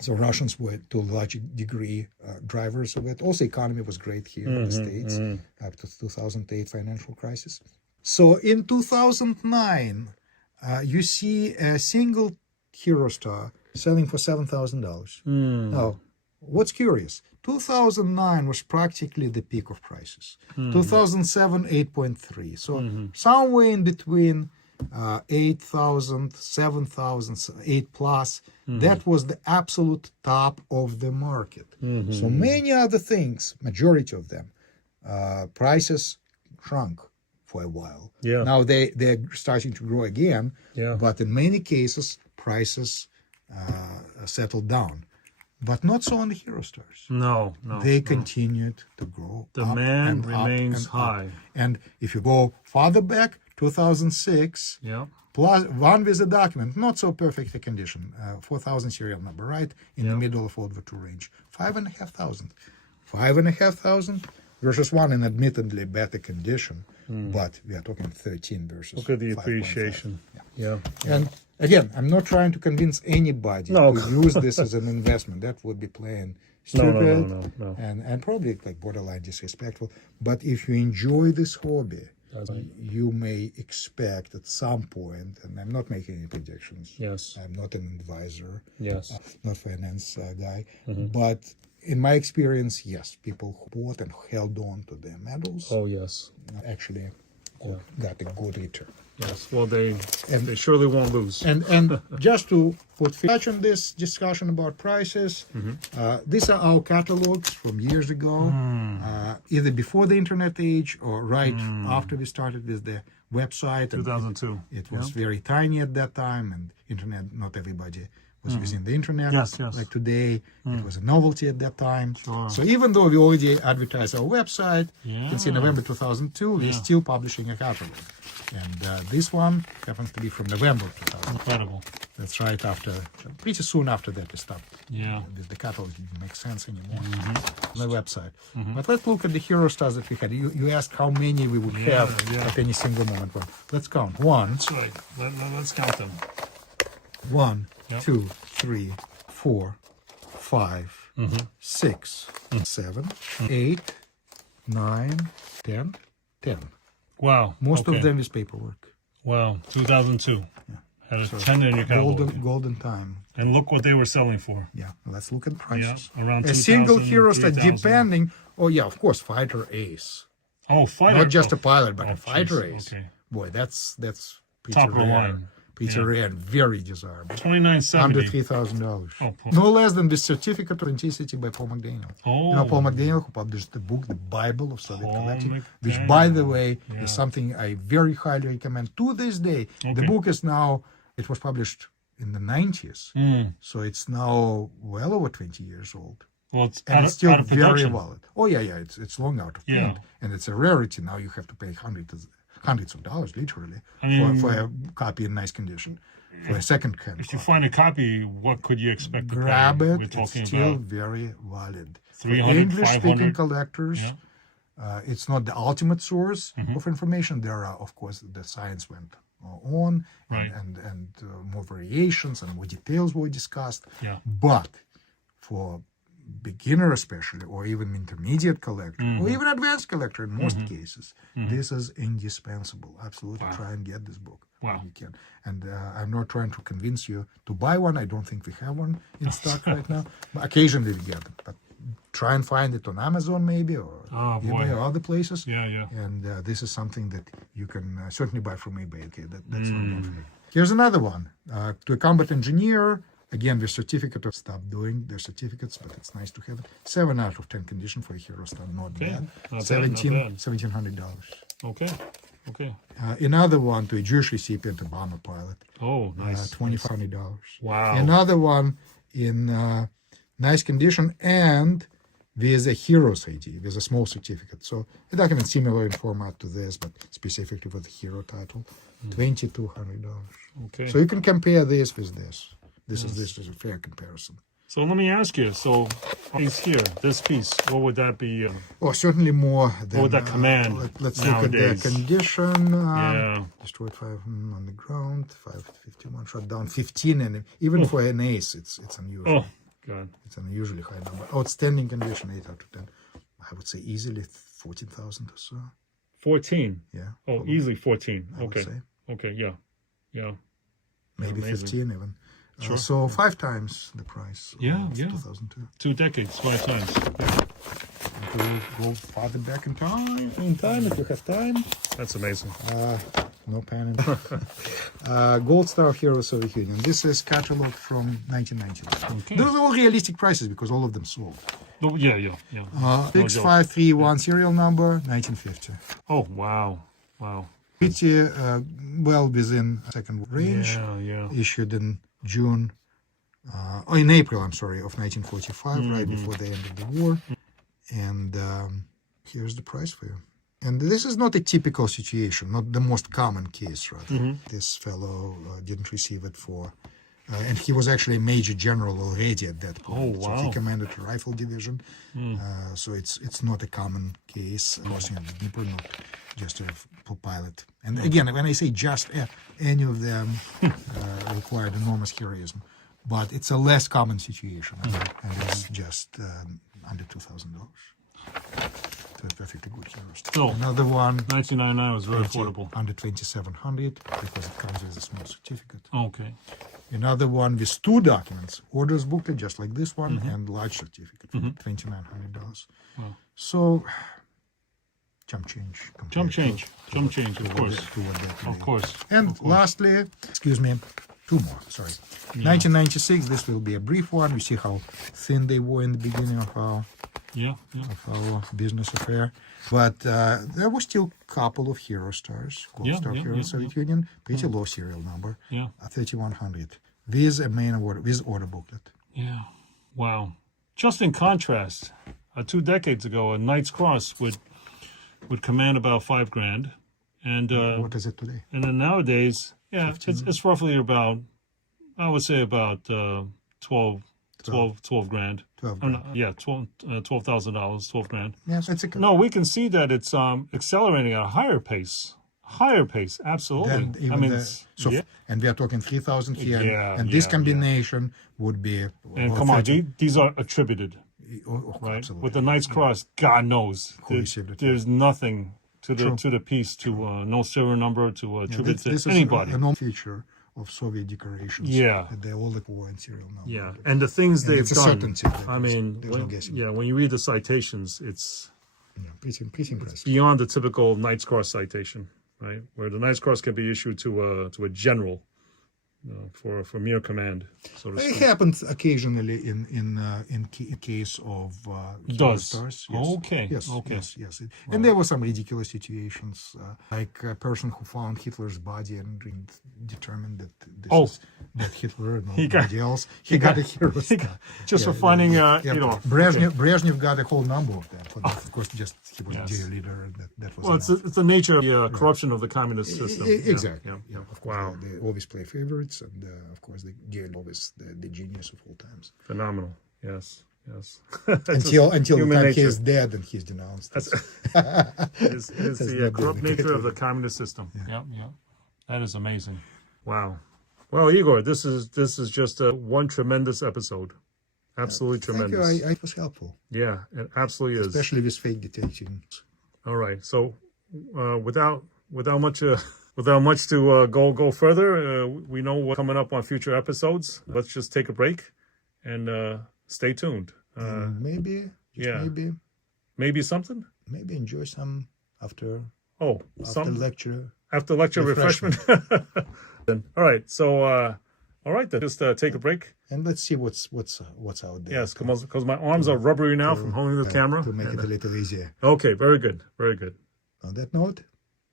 So Russians were, to a large degree, drivers of it. Also, economy was great here in the States up to 2008 financial crisis. So in 2009, you see a single Hero Star selling for $7,000. Now, what's curious? 2009 was practically the peak of prices. 2007, 8.3. So somewhere in between 8,000, 7,000, 8 plus, that was the absolute top of the market. So many other things, majority of them, prices shrunk for a while. Yeah. Now they're starting to grow again, Yeah. but in many cases, prices settled down. But not so on the Hero Stars. No. They continued to grow. Demand up and remains up. high. And if you go farther back, 2006, Yeah. plus one with a document, not so perfect a condition, 4,000 serial number, right? In the middle of World War II range. 5,500. 5,500 versus one in admittedly better condition, but we are talking 13 versus Look at the 5.5. appreciation. Yeah. And again, I'm not trying to convince anybody No. to use this as an investment. That would be plain stupid No. and probably like borderline disrespectful. But if you enjoy this hobby, you may expect at some point, and I'm not making any predictions. Yes. I'm not an advisor, Yes. not finance guy, but in my experience, yes, people who bought and held on to their medals Oh, yes. actually got a good return. Yes. Well, they surely won't lose. And just to put touch on this discussion about prices, these are our catalogs from years ago, either before the internet age or right after we started with the website. 2002. It was very tiny at that time, and internet, not everybody was using the internet. Yes. Like today, it was a novelty at that time. Sure. So even though we already advertised our website, you can see Yeah. November 2002, we're still publishing a catalog. And this one happens to be from November 2000. Incredible. That's right after, pretty soon after that we stopped. Yeah. The catalog didn't make sense anymore on the website. But let's look at the Hero Stars that we had. You asked how many we would have at any single moment. Well, let's count. One, That's right. Let's count them. 1, Yep. 2, 3, 4, 5, 6, 7, 8, 9, 10, 10. Wow. Most okay. of them is paperwork. Wow. 2002. Had a 10 in your catalog. Golden time. And look what they were selling for. Yeah, let's look at prices. Yeah, around a single 2,000, Hero Star, 3,000. depending. Oh yeah, of course, fighter ace. Oh, fighter. Not just a pilot, but Oh, a fighter jeez, ace. okay. Boy, that's pretty Top of the rare. line. Pretty Yeah. rare and very desirable. $29.70. Under $3,000. Oh, No less than the Certificate of Authenticity by Paul McDaniel. Oh. You know Paul McDaniel, who published the book, The Bible of Soviet Paul Collecting, which, by the way, Yeah. is something I very highly recommend to this day. The Okay. book is now, it was published in the 90s, so it's now well over 20 years old. Well, it's And out, it's still out of very production. valid. Oh, yeah, it's long out of Yeah. print, and it's a rarity. Now you have to pay hundreds of dollars, literally, I mean- for a copy in nice condition. For a second-hand If you copy. find a copy, what could you expect to Grab pay? it. We're It's talking still about very valid. For 300, English-speaking 500. collectors, Yeah. it's not the ultimate source Mm-hmm. of information. There are, of course, the science went on, Right. and more variations and more details were discussed. Yeah. But for beginner especially, or even intermediate collector, or even advanced collector in most cases, this is indispensable. Absolutely, try and get this book. Wow. When you can. And I'm not trying to convince you to buy one. I don't think we have one in stock right now. But occasionally we get them. But try and find it on Amazon maybe, or Oh, eBay boy. or other places. Yeah. And this is something that you can certainly buy from eBay. Okay, that's not bad for me. Here's another one. To a combat engineer, again, the certificate of stop doing their certificates, but it's nice to have it. 7 out of 10 condition for a Hero Star, not Okay, bad. not bad, not $1,700. Okay. Another one to a Jewish recipient, a bomber pilot. Oh, nice. $2,500. Wow. Another one in nice condition and with a hero's ID, with a small certificate. So a document similar in format to this, but specifically with the hero title, $2,200. Okay. So you can compare this with this. This is a fair comparison. So let me ask you, so piece here, this piece, what would that be? Oh, certainly more than... What would that command let's nowadays? look at the condition. Yeah. Destroyed 5 on the ground, 551 shot down, 15, and even for an ace, it's unusual. Oh, God. It's an unusually high number. Outstanding condition, 8 out of 10. I would say easily 14,000 or so. 14? Yeah. Oh, probably, easily 14. I would Okay. say. Okay, yeah. Yeah. Maybe Amazing. 15 even. Sure. So 5 times the price Yeah, of yeah. 2002. 2 decades, 5 times. Yeah. We'll go farther back in time. If you have time. That's amazing. No pen. Gold Star of Hero Soviet Union. This is catalog from 1999. Okay. Those are all realistic prices because all of them sold. Oh, yeah. 6531 serial number, 1950. Oh, wow. Wow. Pretty well within second range. Yeah. Issued in June, in April, I'm sorry, of 1945, right before the end of the war. And here's the price for you. And this is not a typical situation, not the most common case, rather. This fellow didn't receive it for, and he was actually a major general already at that point. Oh, So wow. he commanded a rifle division. So it's not a common case, crossing the Dnieper, not just a pilot. And again, when I say just any of them required enormous heroism, but it's a less common situation, and it's just under $2,000. So a perfectly good hero star. So, Another one, 1999 was very affordable. under 2,700 because it comes with a small certificate. Okay. Another one with 2 documents, orders booklet just like this one, and large certificate for $2,900. Wow. So, jump change. Jump change, of course. Of course. And lastly, excuse me, 2 more, sorry. 1996, this will be a brief one. We see how thin they were in the beginning of our business affair. But there were still a couple of hero stars, Gold Star Hero Soviet Union, pretty low serial number, 3,100, with a main order, with order booklet. Yeah. Wow. Just in contrast, 2 decades ago, a Knight's Cross would command about $5,000, and What is it today? and then nowadays, it's roughly about, I would say about 12 grand. 12 Oh, no, yeah, $12,000, 12 grand. Yes, it's a No, we can see that it's accelerating at a higher pace. Absolutely. Then even I mean, and we are talking 3,000 here, Yeah, and this yeah, combination would be. and well, come on, 30 these are attributed, right? absolutely. With the Knight's Cross, God knows, Who received it, there's nothing to the piece to no serial number to attribute this to is anybody. a known feature of Soviet decorations. Yeah. That they all war in serial number. Yeah, and the things And they've it's a done. certainty that I mean, there's no guessing. when you read the citations, it's Yeah, pretty impressive. beyond the typical Knight's Cross citation, right? Where the Knight's Cross can be issued to a general for mere command, so to It speak. happens occasionally in case of hero Does. stars. Okay, Yes. okay. Yes. And there were some ridiculous situations, like a person who found Hitler's body and determined that this is not Hitler and nobody else. He got a hero star. Just for finding, Brezhnev got a whole number of them. But of course, just he was Yes. a leader. And that was Well, enough. it's the nature of the corruption of the communist system. Exactly. Yeah. Of course, Wow. they always play favorites, and of course, the Gale always the genius of all times. Phenomenal. Yes. Until the human time nature. he is dead and he's denounced. It's the not corrupt been the nature of the communist system. Yeah. That is amazing. Wow. Well, Igor, this is just one tremendous episode. Absolutely Thank tremendous. you. It was helpful, Yeah, it absolutely is. especially with fake detecting. All right. So, without much to go further, we know what's coming up on future episodes. Let's just take a break and stay tuned. Maybe, Maybe something. maybe enjoy some after Lecture lecture refreshment. All right. So, all right. Then just take a break. and let's see what's out there. Yes, because my arms are rubbery now from holding the camera. to make it a little easier. Okay. Very good. Very good. On that note,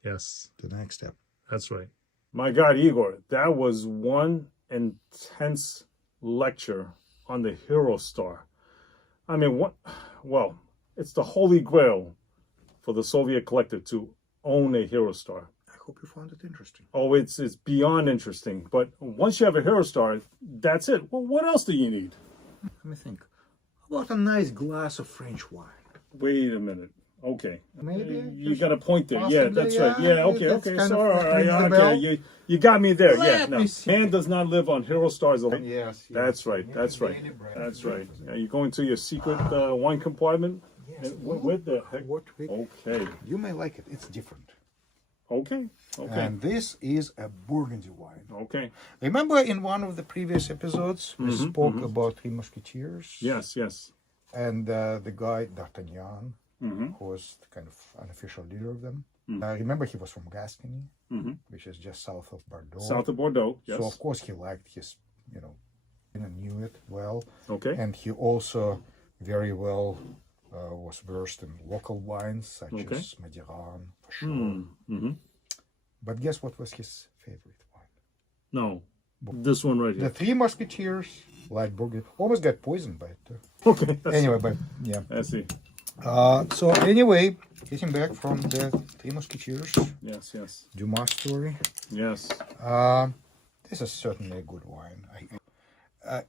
Yes. to the next step. That's right. My God, Igor, that was one intense lecture on the Hero Star. I mean, what? Well, it's the holy grail for the Soviet collector to own a Hero Star. I hope you found it interesting. Oh, it's beyond interesting. But once you have a Hero Star, that's it. Well, what else do you need? Let me think. How about a nice glass of French wine? Wait a minute. Okay. Maybe You got a point there. possibly, Yeah, that's right. yeah, Yeah, okay, that's okay. kind So, of all right, rings the okay. bell. You got me there. Let Yeah, no. me see. Man does not live on Hero Stars alone. Yes. That's right. That's right. That's right. You go into your secret wine compartment. Yes. And what the heck? Okay. You may like it. It's different. Okay. Okay. And this is a Burgundy wine. Okay. Remember in one of the previous episodes, we spoke about Three Musketeers? Yes. Yes. And the guy, D'Artagnan, who was the kind of unofficial leader of them. Remember, he was from Gascony, which is just south of Bordeaux. South of Bordeaux. Yes. So, of course, he liked his, knew it well. Okay. And he also very well was versed in local wines, such as Medallion, for sure. But guess what was his favorite wine? No. This one right The here. Three Musketeers, like Burgundy, almost got poisoned by it too. Okay. Anyway, but yeah. I see. So anyway, getting back from the Three Musketeers, Yes. Yes. Dumas story. Yes. This is certainly a good wine.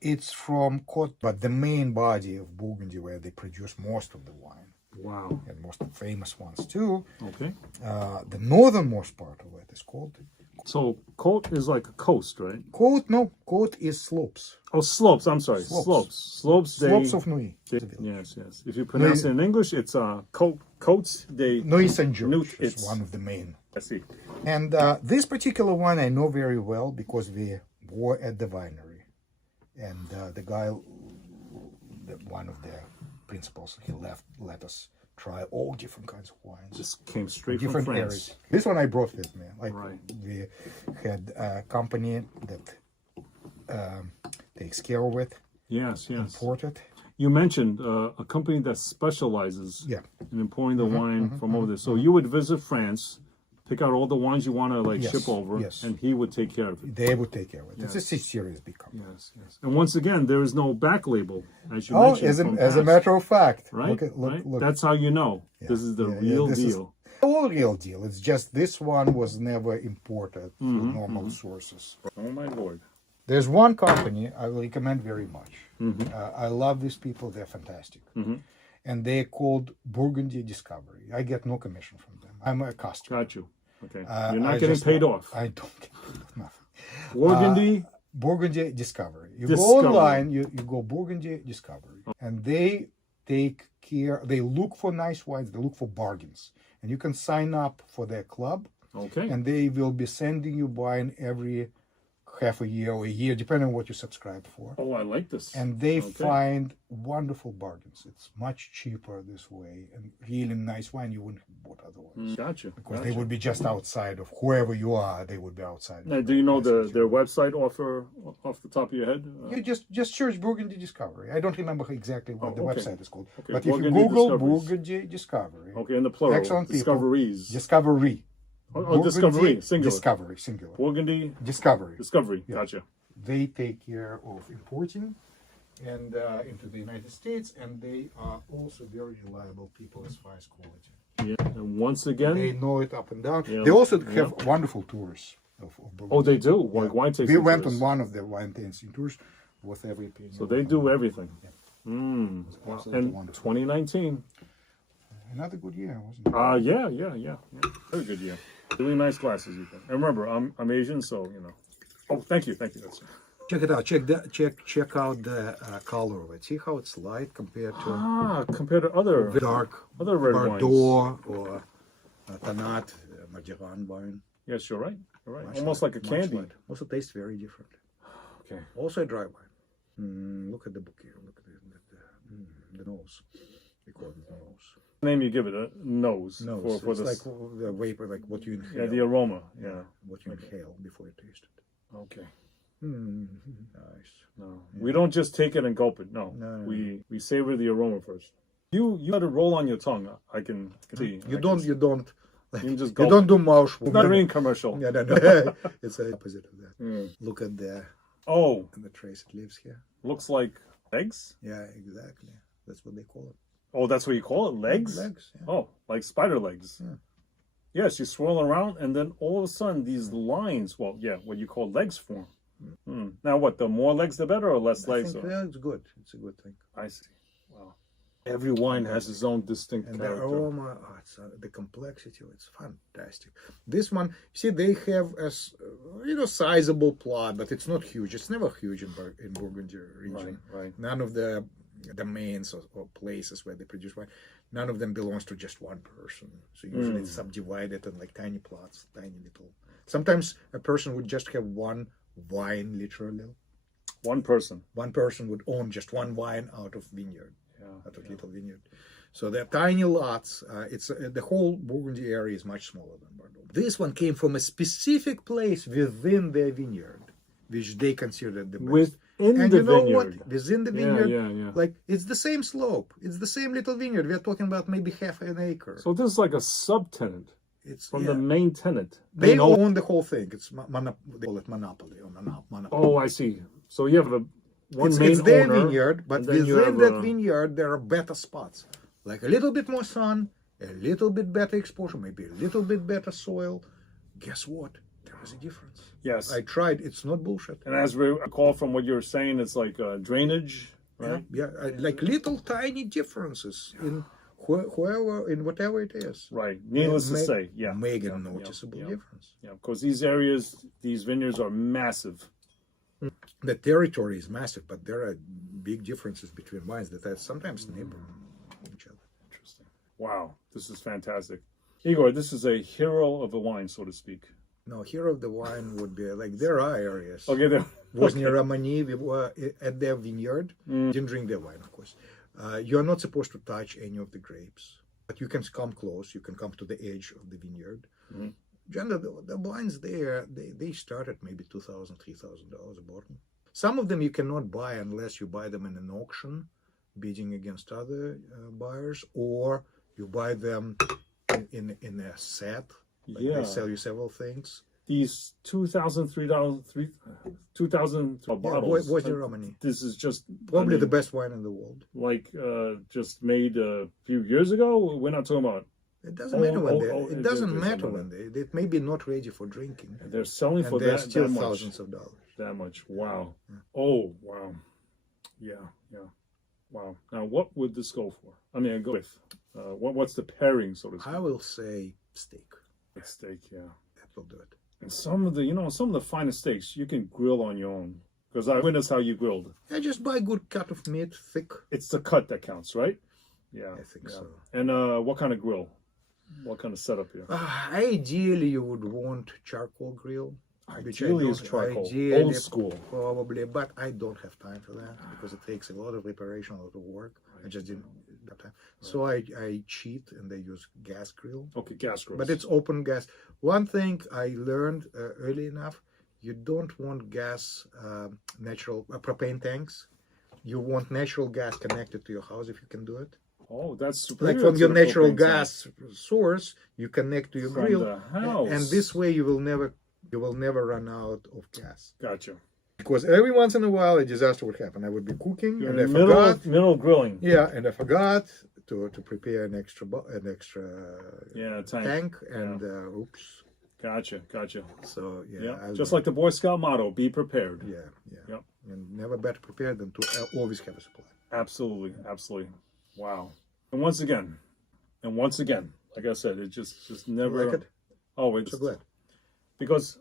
It's from Côte, but the main body of Burgundy, where they produce most of the wine, Wow. and most famous ones too. Okay. The northernmost part of it is called So Côte is like a coast, right? Côte. No, Côte is slopes. Oh, slopes. I'm sorry. Slopes. Slopes. Slopes of Nuit. Yes. Yes. If you pronounce it in English, it's Côtes de Nuit Saint-Georges Nuit, is it's- one of the main. I see. And this particular one I know very well because we were at the winery. And the guy, one of the principals, he let us try all different kinds of wines. This came straight Different from France. areas. This one I brought with me. Like Right. we had a company that takes care of it, Yes. Yes. import it. You mentioned a company that specializes Yeah. in importing the wine from over there. So you would visit France, pick out all the wines you want to Yes, ship over, yes. and he would take care of it. They would take care of it. It's a serious big company. Yes, yes. And once again, there is no back label, as you Oh, mentioned. as a, from as a past, matter of fact. right? Look, right? look. That's how you know this is the real this is deal. all real deal. It's just this one was never imported through normal sources. Oh my lord! There's one company I will recommend very much. I love these people. They're fantastic. And they're called Burgundy Discovery. I get no commission from them. I'm a customer. Got you. Okay, you're not I getting just paid love- off. I don't get paid off, nothing. Burgundy. Burgundy Discovery. You Discovery. go online, you go Burgundy Discovery, and they take care, they look for nice wines, they look for bargains. And you can sign up for their club, Okay. and they will be sending you wine every half a year or a year, depending on what you subscribe for. Oh, I like this. And they Okay. find wonderful bargains. It's much cheaper this way, and really nice wine you wouldn't have bought otherwise. Gotcha. Because they would be just outside of whoever you are, they would be outside. Now, do you know their website off the top of your head? You just search Burgundy Discovery. I don't remember exactly what the okay. website is called. Okay, But if you Burgundy Google Discoveries. Burgundy Discovery, Okay, in the plural. excellent people. Discoveries. Discovery. Oh, Discovery, singular. Discovery, singular. Burgundy Discovery. Discovery. Gotcha. They take care of importing and into the United States, and they are also very reliable people as far as quality. Yeah. And once again, They know it up and down. Yeah. They also have wonderful tours of Burgundy. oh, they do. Like wine tasting. We went tours. on one of the wine tasting tours with every opinion. So they do everything. Wow. absolutely And wonderful. 2019. Another good year, wasn't it? Yeah. Very good year. Really nice glasses, Ethan. And remember, I'm Asian, so you know. Oh, thank you. That's Check it out. Check out the color of it. See how it's light compared to compared to other dark red Bordeaux or Tanat, Majoran wine. Yes, you're right. Much Almost light, like a much candy. light. Also tastes very different. Okay. Also a dry wine. Look at the bouquet. Look at the nose. They call it the nose. Name you give it a nose. Nose. For It's the like the vapor, like what you inhale. the aroma. Yeah. What you inhale before you taste it. Okay. Nice. No, we don't just take it and gulp it. No, No. we savor the aroma first. You let it roll on your tongue. I can see. You don't. You can just You gulp. don't do mouth. It's not a green commercial. Yeah, no. It's the opposite of that. Look at the Oh, trace it leaves here. looks like Legs? Yeah, exactly. That's what they call it. Oh, that's what you call it? Legs? Legs, yeah. Oh, like spider legs. Yeah. Yes, you swirl around, and then all of a sudden these lines, well, yeah, what you call legs form. Now what, the more legs the better or less legs? Yeah, it's good. It's a good thing. I see. Wow. Every wine has its own distinct And character. the aroma, the complexity, it's fantastic. This one, see, they have a sizable plot, but it's not huge. It's never huge in Burgundy region. Right. None of the domains or places where they produce wine, none of them belongs to just one person. So usually it's subdivided in like tiny plots, tiny little. Sometimes a person would just have one wine, literally. One person. One person would own just one wine out of vineyard. Out of little vineyard. So they're tiny lots. It's the whole Burgundy area is much smaller than Bordeaux. This one came from a specific place within their vineyard, which they considered the best. Within the vineyard. What? Within the vineyard, Yeah. like it's the same slope. It's the same little vineyard. We're talking about maybe half an acre. So this is like a subtenant. It's from the main tenant. They own the whole thing. It's they call it monopoly or monopoly. Oh, I see. So you have it's their vineyard, but within that vineyard there are better spots, like a little bit more sun, a little bit better exposure, maybe a little bit better soil. Guess what? There is a difference. Yes, I tried. It's not bullshit. And as we recall from what you're saying, it's like drainage, right? Yeah, like little tiny differences in whatever it is. Right. Needless to say, make a noticeable difference. Yeah, because these areas, these vineyards are massive. The territory is massive, but there are big differences between wines that are sometimes neighbor each other. Interesting. Wow, this is fantastic. Igor, this is a hero of the wine, so to speak. No, hero of the wine would be like there are areas. Okay, there. Bosnia Romani, we were at their vineyard. Didn't drink their wine, of course. You're not supposed to touch any of the grapes, but you can come close. You can come to the edge of the vineyard. Generally, the wines there, they start at maybe $2,000, $3,000 a bottle. Some of them you cannot buy unless you buy them in an auction, bidding against other buyers, or you buy them in a set. Like they sell you several things. These $2,000 bottles. Bosnia Romani. This is just probably the best wine in the world. Like just made a few years ago. We're not talking about. It doesn't matter when it doesn't matter when it may be not ready for drinking. And they're selling for they're that still much. Thousands of dollars. That much. Wow. Yeah. Oh, wow. Yeah. Wow. Now, what would this go for? I mean, go with. What's the pairing, so to speak? I will say steak. Steak, yeah. That will do it. And some of the finest steaks you can grill on your own. Because I witnessed how you grilled. I just buy a good cut of meat, thick. It's the cut that counts, right? Yeah. I think so. And what kind of grill? What kind of setup here? Ideally, you would want charcoal grill. Ideally is charcoal. Old school. Probably, but I don't have time for that because it takes a lot of preparation, a lot of work. I just didn't have time. So I cheat and I use gas grill. Okay, gas grill. But it's open gas. One thing I learned early enough, you don't want gas, natural propane tanks. You want natural gas connected to your house if you can do it. Oh, that's like from your natural gas source, you connect to your grill, the house. And this way you will never run out of gas. Gotcha. Because every once in a while a disaster would happen. I would be cooking and I forgot middle grilling. Yeah, and I forgot to prepare an extra tank and oops. Gotcha. So just like the Boy Scout motto, be prepared. Yeah. Yep. And never better prepared than to always have a supply. Absolutely. Wow. And once again, like I said, it just never. You like it? Oh, it's so glad. Because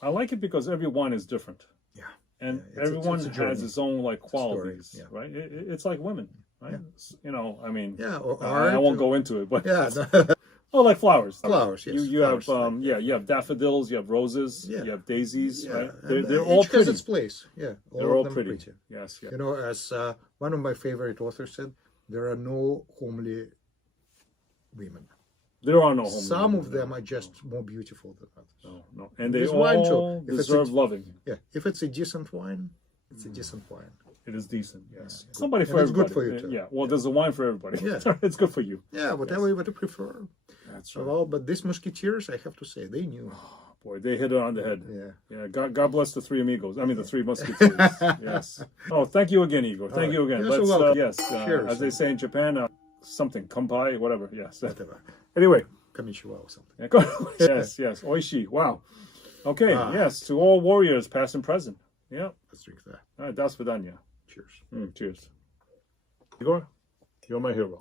I like it because every wine is different. Yeah. And everyone has its own like qualities, right? It's like women, right? Yeah. You know, I mean, or I won't go into it, but yeah. Oh, like flowers. Flowers, yes. You have you have daffodils, you have roses, you have daisies, right? They're all each pretty. has its place. Yeah, they're all pretty. Yes. You know, as one of my favorite authors said, there are no homely women. There are no homely Some women. of them are just more beautiful than others. No. And they all deserve loving. Yeah, if it's a decent wine, it's a decent wine. It is decent, yes. Somebody for everybody. It's good for you too. Yeah, well, there's a wine for everybody. Yeah. It's good for you. Yeah, whatever you prefer. That's right. Well, but these musketeers, I have to say, they knew. Boy, they hit it on the head. Yeah. Yeah. God bless the three amigos. I mean, the three musketeers. Yes. Oh, thank you again, Igor. Thank you again. You're so welcome. Yes. Cheers. As they say in Japan, something kampai, whatever. Yes. Whatever. Anyway. Konnichiwa or something. Yes. Yes. Oishi. Wow. Okay. Yes. To all warriors, past and present. Yeah. Let's drink that. Das vidanya. Cheers. Cheers. Igor, you're my hero.